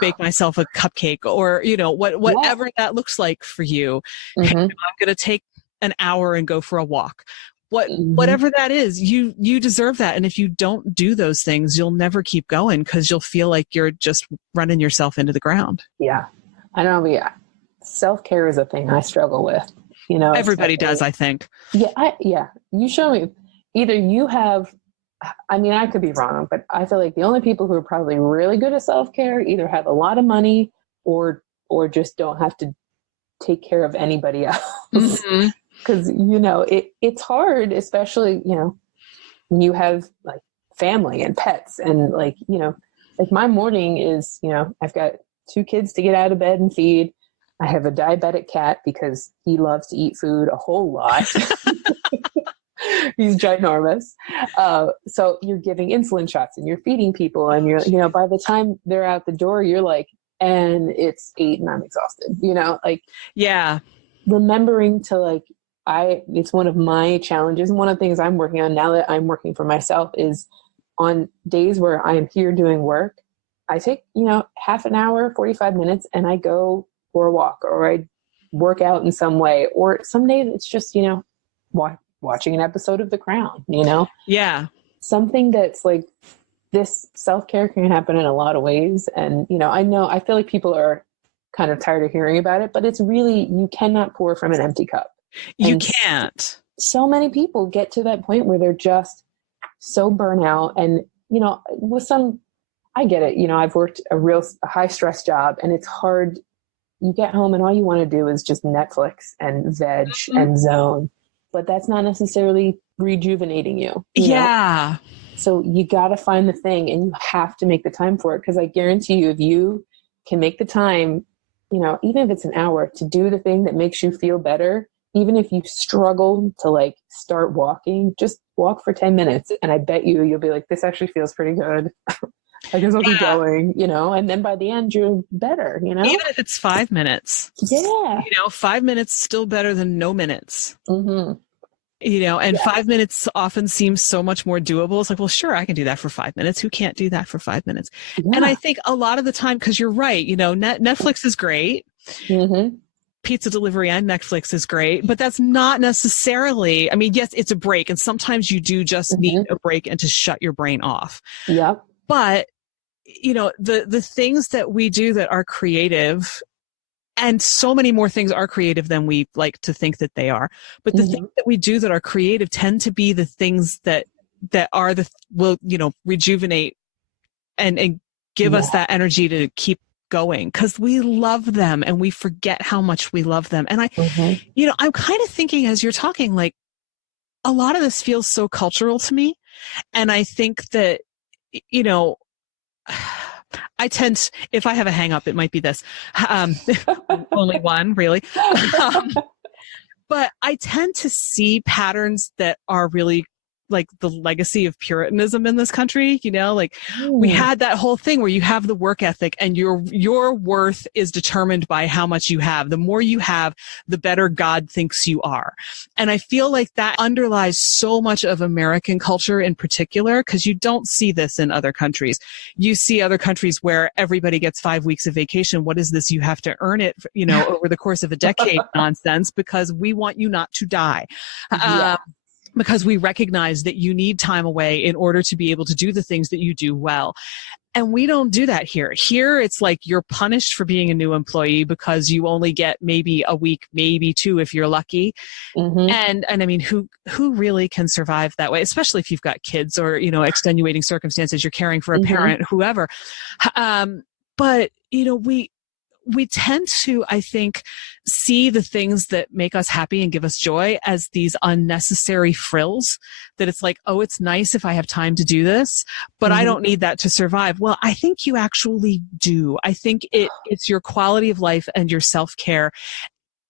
bake myself a cupcake, or, whatever that looks like for you. Hey, I'm going to take an hour and go for a walk. Whatever that is, you deserve that. And if you don't do those things, you'll never keep going, because you'll feel like you're just running yourself into the ground. Yeah. I don't know. But self-care is a thing I struggle with. Everybody does, I think. Yeah. You show me. Either you have, I could be wrong, but I feel like the only people who are probably really good at self-care either have a lot of money or just don't have to take care of anybody else. Because, it's hard, especially, when you have like family and pets and like my morning is, I've got 2 kids to get out of bed and feed. I have a diabetic cat because he loves to eat food a whole lot. He's ginormous. So you're giving insulin shots and you're feeding people, and you're, by the time they're out the door, you're like, and it's 8 and I'm exhausted, yeah. Remembering to it's one of my challenges. And one of the things I'm working on now that I'm working for myself is on days where I am here doing work, I take, half an hour, 45 minutes, and I go for a walk, or I work out in some way, or some days it's just, watching an episode of The Crown, Yeah. Something that's like, this self-care can happen in a lot of ways. And, I feel like people are kind of tired of hearing about it, but it's really, you cannot pour from an empty cup. You can't. So many people get to that point where they're just so burnt out. And, I get it. I've worked a high stress job, and it's hard. You get home and all you want to do is just Netflix and veg and zone, but that's not necessarily rejuvenating you. Yeah. So you got to find the thing, and you have to make the time for it. Because I guarantee you, if you can make the time, even if it's an hour, to do the thing that makes you feel better, even if you struggle to start walking, just walk for 10 minutes. And I bet you'll be like, this actually feels pretty good. I guess I'll keep going, and then by the end you're better, Even if it's 5 minutes. Yeah. 5 minutes still better than no minutes. And 5 minutes often seems so much more doable. It's like, well, sure, I can do that for 5 minutes. Who can't do that for 5 minutes? Yeah. And I think a lot of the time, because you're right, Netflix is great. Pizza delivery on Netflix is great, but that's not necessarily, yes, it's a break. And sometimes you do just need a break and to shut your brain off. Yep. But the things that we do that are creative, and so many more things are creative than we like to think that they are, but the things that we do that are creative tend to be the things that will rejuvenate and give us that energy to keep going, because we love them and we forget how much we love them. And I'm kind of thinking, as you're talking, like, a lot of this feels so cultural to me, and I think that If I have a hang up, it might be this. Um, only one, really. Um, but I tend to see patterns that are really like the legacy of Puritanism in this country, like we had that whole thing where you have the work ethic and your worth is determined by how much you have. The more you have, the better God thinks you are. And I feel like that underlies so much of American culture in particular, because you don't see this in other countries. You see other countries where everybody gets 5 weeks of vacation. What is this? You have to earn it, over the course of a decade nonsense, because we want you not to die. Yeah. Because we recognize that you need time away in order to be able to do the things that you do well. And we don't do that here. Here, it's like you're punished for being a new employee because you only get maybe a week, maybe 2 if you're lucky. Mm-hmm. And I mean, who really can survive that way, especially if you've got kids or, extenuating circumstances, you're caring for a parent, whoever. But, we tend to, I think, see the things that make us happy and give us joy as these unnecessary frills, that it's like, oh, it's nice if I have time to do this, but I don't need that to survive. Well, I think you actually do. I think it's your quality of life and your self-care.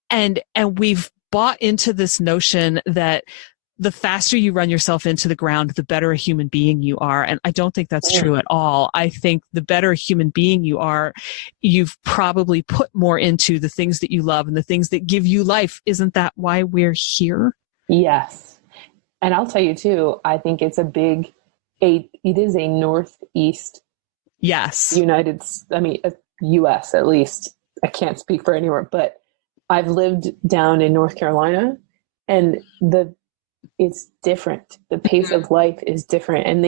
And we've bought into this notion that the faster you run yourself into the ground, the better a human being you are. And I don't think that's true at all. I think the better human being you are, you've probably put more into the things that you love and the things that give you life. Isn't that why we're here? Yes. And I'll tell you too, I think it's it is a Northeast. Yes. US at least. I can't speak for anywhere, but I've lived down in North Carolina, and it's different. The pace of life is different. And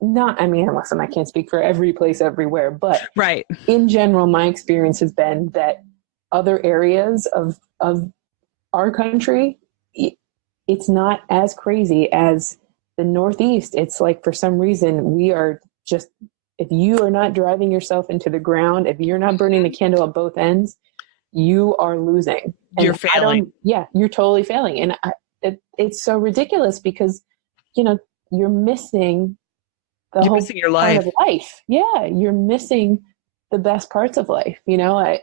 listen, I can't speak for every place everywhere, but right. In general, my experience has been that other areas of our country, it's not as crazy as the Northeast. It's like, for some reason, we are just, if you are not driving yourself into the ground, if you're not burning the candle at both ends, you are losing. And you're failing. You're totally failing. And it's so ridiculous because, you're missing your life. Part of life. Yeah. You're missing the best parts of life. My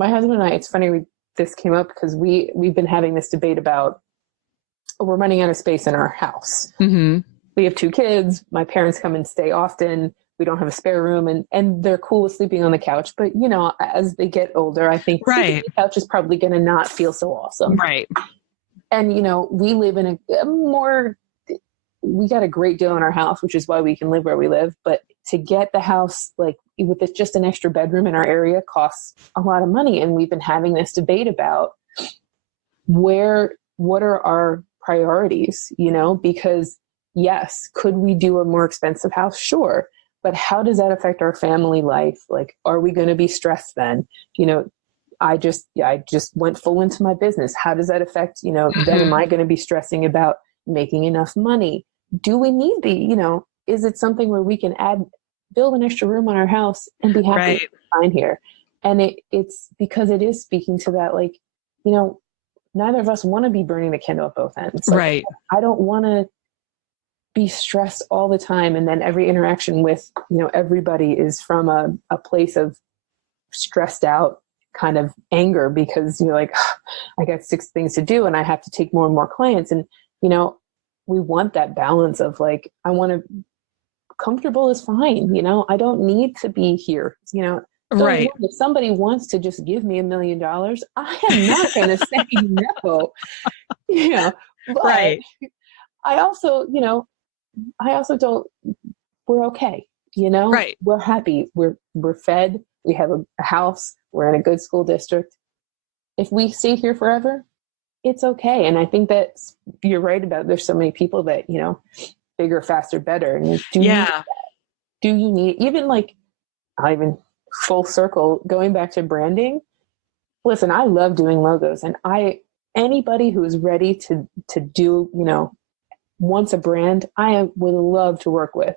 husband and I, it's funny, this came up because we've been having this debate about, we're running out of space in our house. Mm-hmm. We have 2 kids. My parents come and stay often. We don't have a spare room, and they're cool with sleeping on the couch. But, as they get older, I think sleeping on the couch is probably going to not feel so awesome. Right. And, we live in we got a great deal in our house, which is why we can live where we live. But to get the house, like with just an extra bedroom in our area, costs a lot of money. And we've been having this debate about what are our priorities, because yes, could we do a more expensive house? Sure. But how does that affect our family life? Like, are we going to be stressed then? I just went full into my business. How does that affect, then am I going to be stressing about making enough money? Do we need is it something where we can build an extra room on our house and be happy to find here? And it's because it is speaking to that, like, neither of us want to be burning the candle at both ends. Like, right. I don't want to be stressed all the time. And then every interaction with, everybody is from a place of stressed out kind of anger, because you're like, I got 6 things to do and I have to take more and more clients. And, we want that balance of like, I want to, comfortable is fine. I don't need to be here, So right. if somebody wants to just give me $1 million, I am not going to say no. But right. I also don't, we're okay. Right. We're happy. We're fed. We have a house. We're in a good school district. If we stay here forever, it's okay. And I think that you're right about, there's so many people that, bigger, faster, better. And do you need, even like, I'll even full circle, going back to branding. Listen, I love doing logos, and anybody who is ready to do, wants a brand, would love to work with.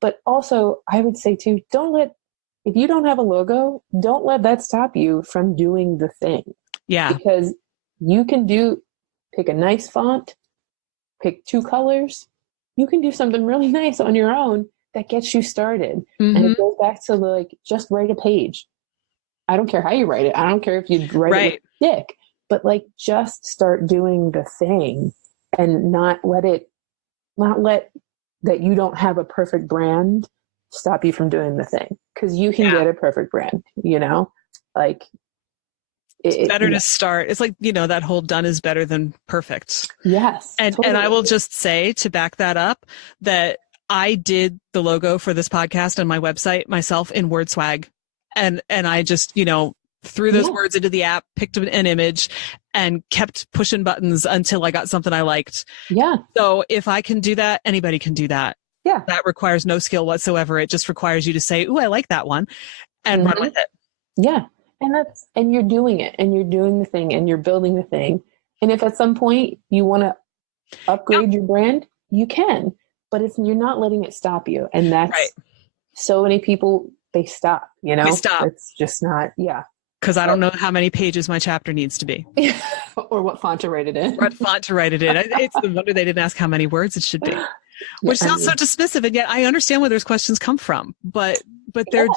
But also I would say too, if you don't have a logo, don't let that stop you from doing the thing. Yeah. Because you can pick a nice font, pick 2 colors. You can do something really nice on your own that gets you started. And Mm-hmm. it goes back to like, just write a page. I don't care how you write it. I don't care if you write it with a stick, but like, just start doing the thing and not let that you don't have a perfect brand stop you from doing the thing. Cause you can get a perfect brand, you know, like it's better to start. It's like, you know, that whole done is better than perfect. Yes. And totally. and I will just say, to back that up, that I did the logo for this podcast and my website myself in Word Swag. And I just, you know, threw those words into the app, picked an image, and kept pushing buttons until I got something I liked. Yeah. So if I can do that, anybody can do that. Yeah. That requires no skill whatsoever. It just requires you to say, ooh, I like that one, and run with it. Yeah. And you're doing it, and you're doing the thing, and you're building the thing. And if at some point you want to upgrade your brand, you can, but if you're not letting it stop you. And that's so many people, they stop, you know, it's just not, because I don't know how many pages my chapter needs to be. Or what font to write it in. What font to write it in. It's the wonder they didn't ask how many words it should be. Which sounds so dismissive, and yet I understand where those questions come from. But they're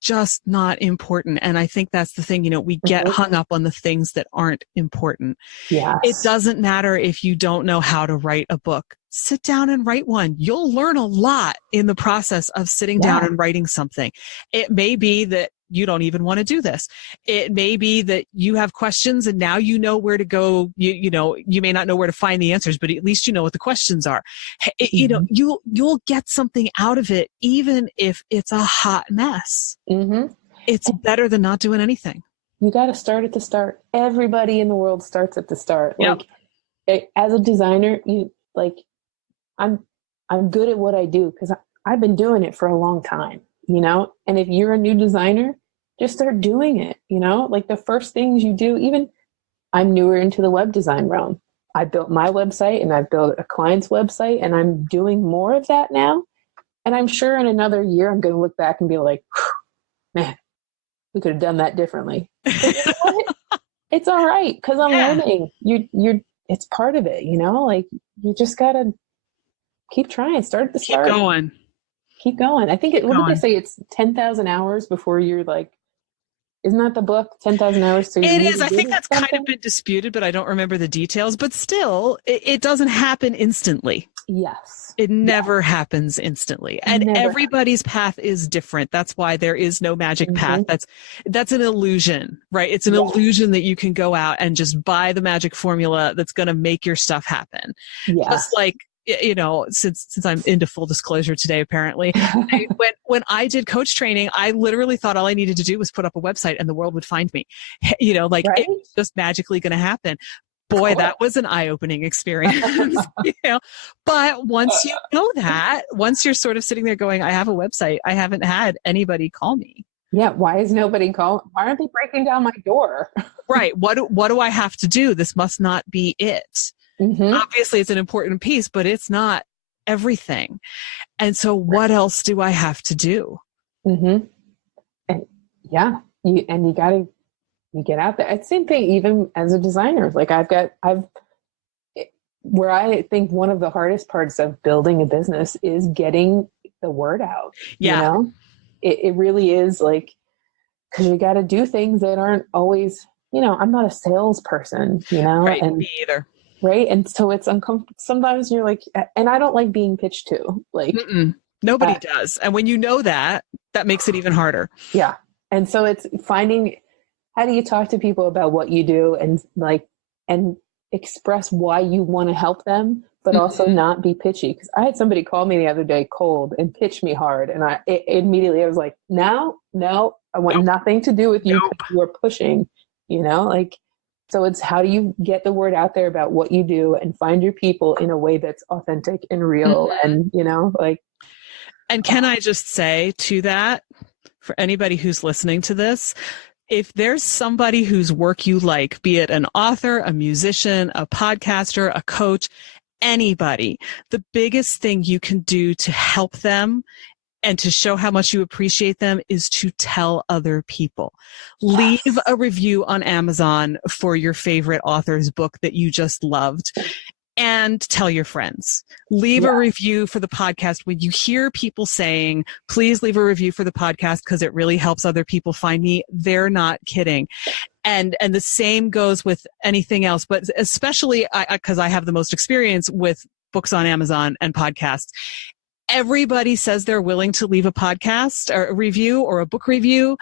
just not important. And I think that's the thing, you know, we get hung up on the things that aren't important. Yes. It doesn't matter if you don't know how to write a book. Sit down and write one. You'll learn a lot in the process of sitting down and writing something. It may be that you don't even want to do this. It may be that you have questions and now you know where to go. You know, you may not know where to find the answers, but at least you know what the questions are. You know, you'll get something out of it, even if it's a hot mess. Mm-hmm. It's better than not doing anything. You got to start at the start. Everybody in the world starts at the start. Like, as a designer, I'm good at what I do because I've been doing it for a long time, you know? And if you're a new designer, just start doing it, you know? Like, the first things you do, even I'm newer into the web design realm. I built my website and I've built a client's website, and I'm doing more of that now. And I'm sure in another year, I'm going to look back and be like, man, we could have done that differently. But you know what? It's all right, because I'm learning. You're it's part of it, you know? Like, you just got to keep trying. Start at the start. Keep going. I think what did they say? It's 10,000 hours before you're like, isn't that the book? 10,000 hours. So it is. I think that's kind of been disputed, but I don't remember the details. But still, it doesn't happen instantly. Yes. It never happens instantly. And everybody's path is different. That's why there is no magic path. That's an illusion, right? It's an illusion that you can go out and just buy the magic formula that's going to make your stuff happen. Yeah. Just like, you know, since I'm into full disclosure today, apparently, when I did coach training, I literally thought all I needed to do was put up a website and the world would find me. You know, like it was just magically going to happen. Boy, that was an eye-opening experience. You know, but once you know that, once you're sort of sitting there going, I have a website, I haven't had anybody call me. Yeah. Why is nobody calling? Why aren't they breaking down my door? Right. What do I have to do? This must not be it. Mm-hmm. Obviously, it's an important piece, but it's not everything. And so what else do I have to do? Mm-hmm. And you got to get out there. It's the same thing, even as a designer. Like, where I think one of the hardest parts of building a business is getting the word out. Yeah. You know, it really is, like, because you got to do things that aren't always, you know, I'm not a salesperson, you know, right, and me either. Right. And so it's uncomfortable. Sometimes you're like, and I don't like being pitched to, like, nobody does. And when you know that makes it even harder. Yeah. And so it's finding, how do you talk to people about what you do and express why you want to help them, but also not be pitchy. Because I had somebody call me the other day cold and pitch me hard. And immediately I was like, no, I want nothing to do with you. You are pushing, you know, like, so it's how do you get the word out there about what you do and find your people in a way that's authentic and real and, you know, like. And can I just say to that, for anybody who's listening to this, if there's somebody whose work you like, be it an author, a musician, a podcaster, a coach, anybody, the biggest thing you can do to help them and to show how much you appreciate them is to tell other people. Leave a review on Amazon for your favorite author's book that you just loved. And tell your friends. Leave a review for the podcast. When you hear people saying, please leave a review for the podcast because it really helps other people find me, they're not kidding. And the same goes with anything else, but especially because I have the most experience with books on Amazon and podcasts. Everybody says they're willing to leave a podcast or a review or a book review.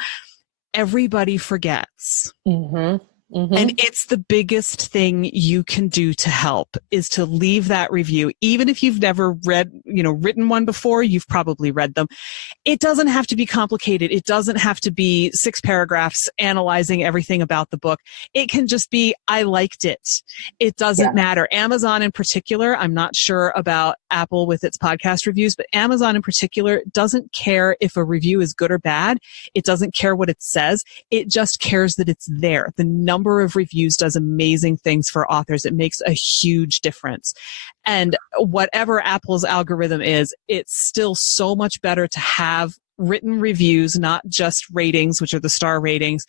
Everybody forgets. Mm-hmm. Mm-hmm. And it's the biggest thing you can do to help is to leave that review. Even if you've never written one before, you've probably read them. It doesn't have to be complicated. It doesn't have to be 6 paragraphs analyzing everything about the book. It can just be, I liked it. It doesn't matter. Amazon in particular, I'm not sure about Apple with its podcast reviews, but Amazon in particular doesn't care if a review is good or bad. It doesn't care what it says. It just cares that it's there. The number of reviews does amazing things for authors. It makes a huge difference. And whatever Apple's algorithm is, it's still so much better to have written reviews, not just ratings, which are the star ratings.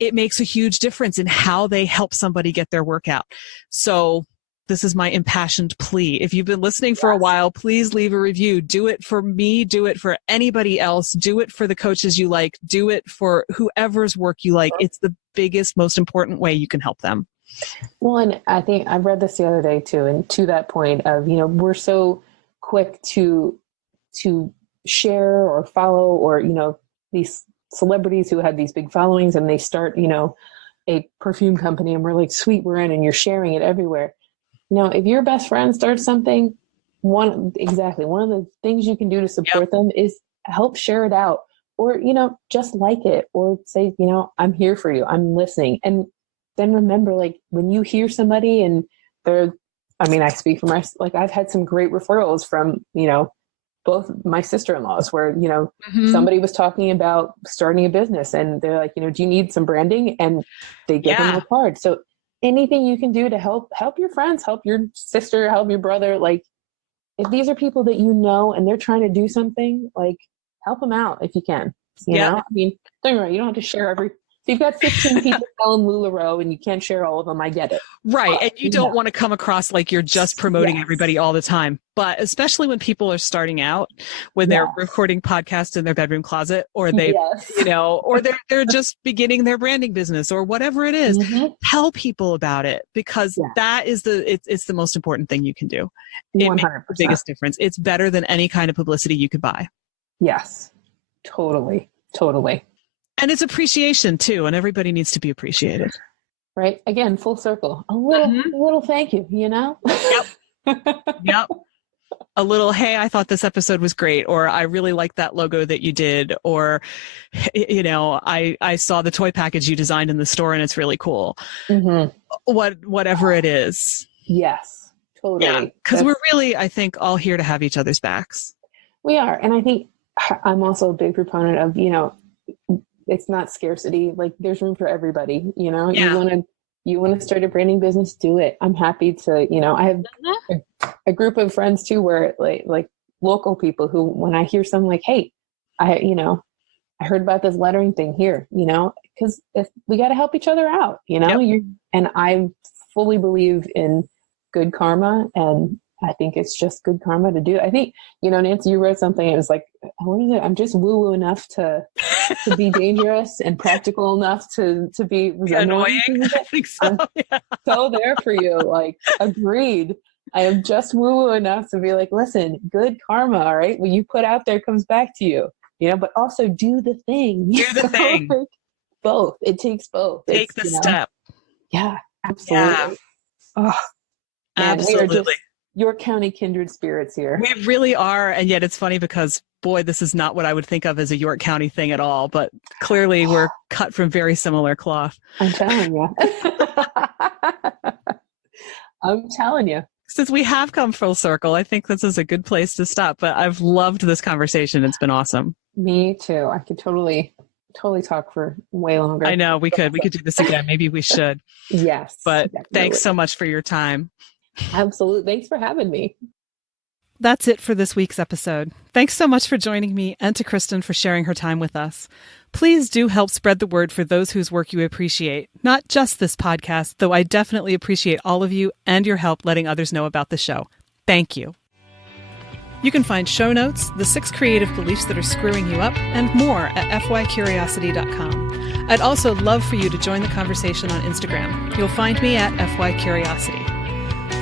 It makes a huge difference in how they help somebody get their work out. So this is my impassioned plea. If you've been listening for a while, please leave a review. Do it for me. Do it for anybody else. Do it for the coaches you like. Do it for whoever's work you like. It's the biggest, most important way you can help them. Well, and I think I read this the other day too, and to that point of, we're so quick to share or follow, or, these celebrities who had these big followings and they start, a perfume company and we're like, sweet, we're in, and you're sharing it everywhere. If your best friend starts something, one of the things you can do to support them is help share it out, or, just like it, or say, I'm here for you. I'm listening. And then remember, like, when you hear somebody and I speak for myself, I've had some great referrals from, both my sister-in-laws where, somebody was talking about starting a business and they're like, do you need some branding? And they give them a card. So anything you can do to help your friends, help your sister, help your brother. Like, if these are people that and they're trying to do something, like, help them out if you can. You know, don't get me wrong, you don't have to share if you've got 15 people selling LuLaRoe and you can't share all of them, I get it. Right. And you don't want to come across like you're just promoting everybody all the time. But especially when people are starting out, when they're recording podcasts in their bedroom closet, or they, or they're just beginning their branding business or whatever it is, tell people about it, because that is it's the most important thing you can do. It 100%. makes the biggest difference. It's better than any kind of publicity you could buy. Yes, totally. And it's appreciation too. And everybody needs to be appreciated. Right. Again, full circle, a little thank you, Yep. A little, hey, I thought this episode was great, or I really like that logo that you did, or, I saw the toy package you designed in the store and it's really cool. Whatever it is. Yes, totally. Yeah, because we're really, I think, all here to have each other's backs. We are. And I think I'm also a big proponent of, it's not scarcity. Like, there's room for everybody, you want to start a branding business, do it. I'm happy to, I have a group of friends too, where like local people who, when I hear something like, hey, I heard about this lettering thing here, because if we got to help each other out, and I fully believe in good karma, and I think it's just good karma to do. I think, Nancy, you wrote something. It was like, what is it? I'm just woo-woo enough to be dangerous and practical enough to be annoying. I think so. I'm so there for you. Like, agreed. I am just woo-woo enough to be like, listen, good karma. All right. What you put out there comes back to you, but also do the thing. Do the thing. Both. It takes both. Take the step. Yeah, absolutely. Yeah. Oh, man, absolutely. York County kindred spirits here. We really are. And yet it's funny because, boy, this is not what I would think of as a York County thing at all. But clearly we're cut from very similar cloth. I'm telling you. I'm telling you. Since we have come full circle, I think this is a good place to stop. But I've loved this conversation. It's been awesome. Me too. I could totally talk for way longer. I know we could do this again. Maybe we should. Yes. But definitely. Thanks so much for your time. Absolutely. Thanks for having me. that's it for this week's episode. Thanks so much for joining me and to Kristen for sharing her time with us. Please do help spread the word for those whose work you appreciate. Not just this podcast, though I definitely appreciate all of you and your help letting others know about the show. Thank you. You can find show notes, the 6 creative beliefs that are screwing you up, and more at fycuriosity.com. I'd also love for you to join the conversation on Instagram. You'll find me at fycuriosity.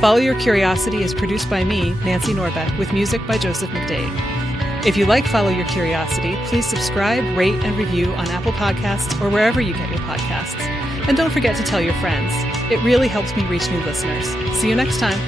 Follow Your Curiosity is produced by me, Nancy Norbeck, with music by Joseph McDade. If you like Follow Your Curiosity, please subscribe, rate, and review on Apple Podcasts or wherever you get your podcasts. And don't forget to tell your friends. It really helps me reach new listeners. See you next time.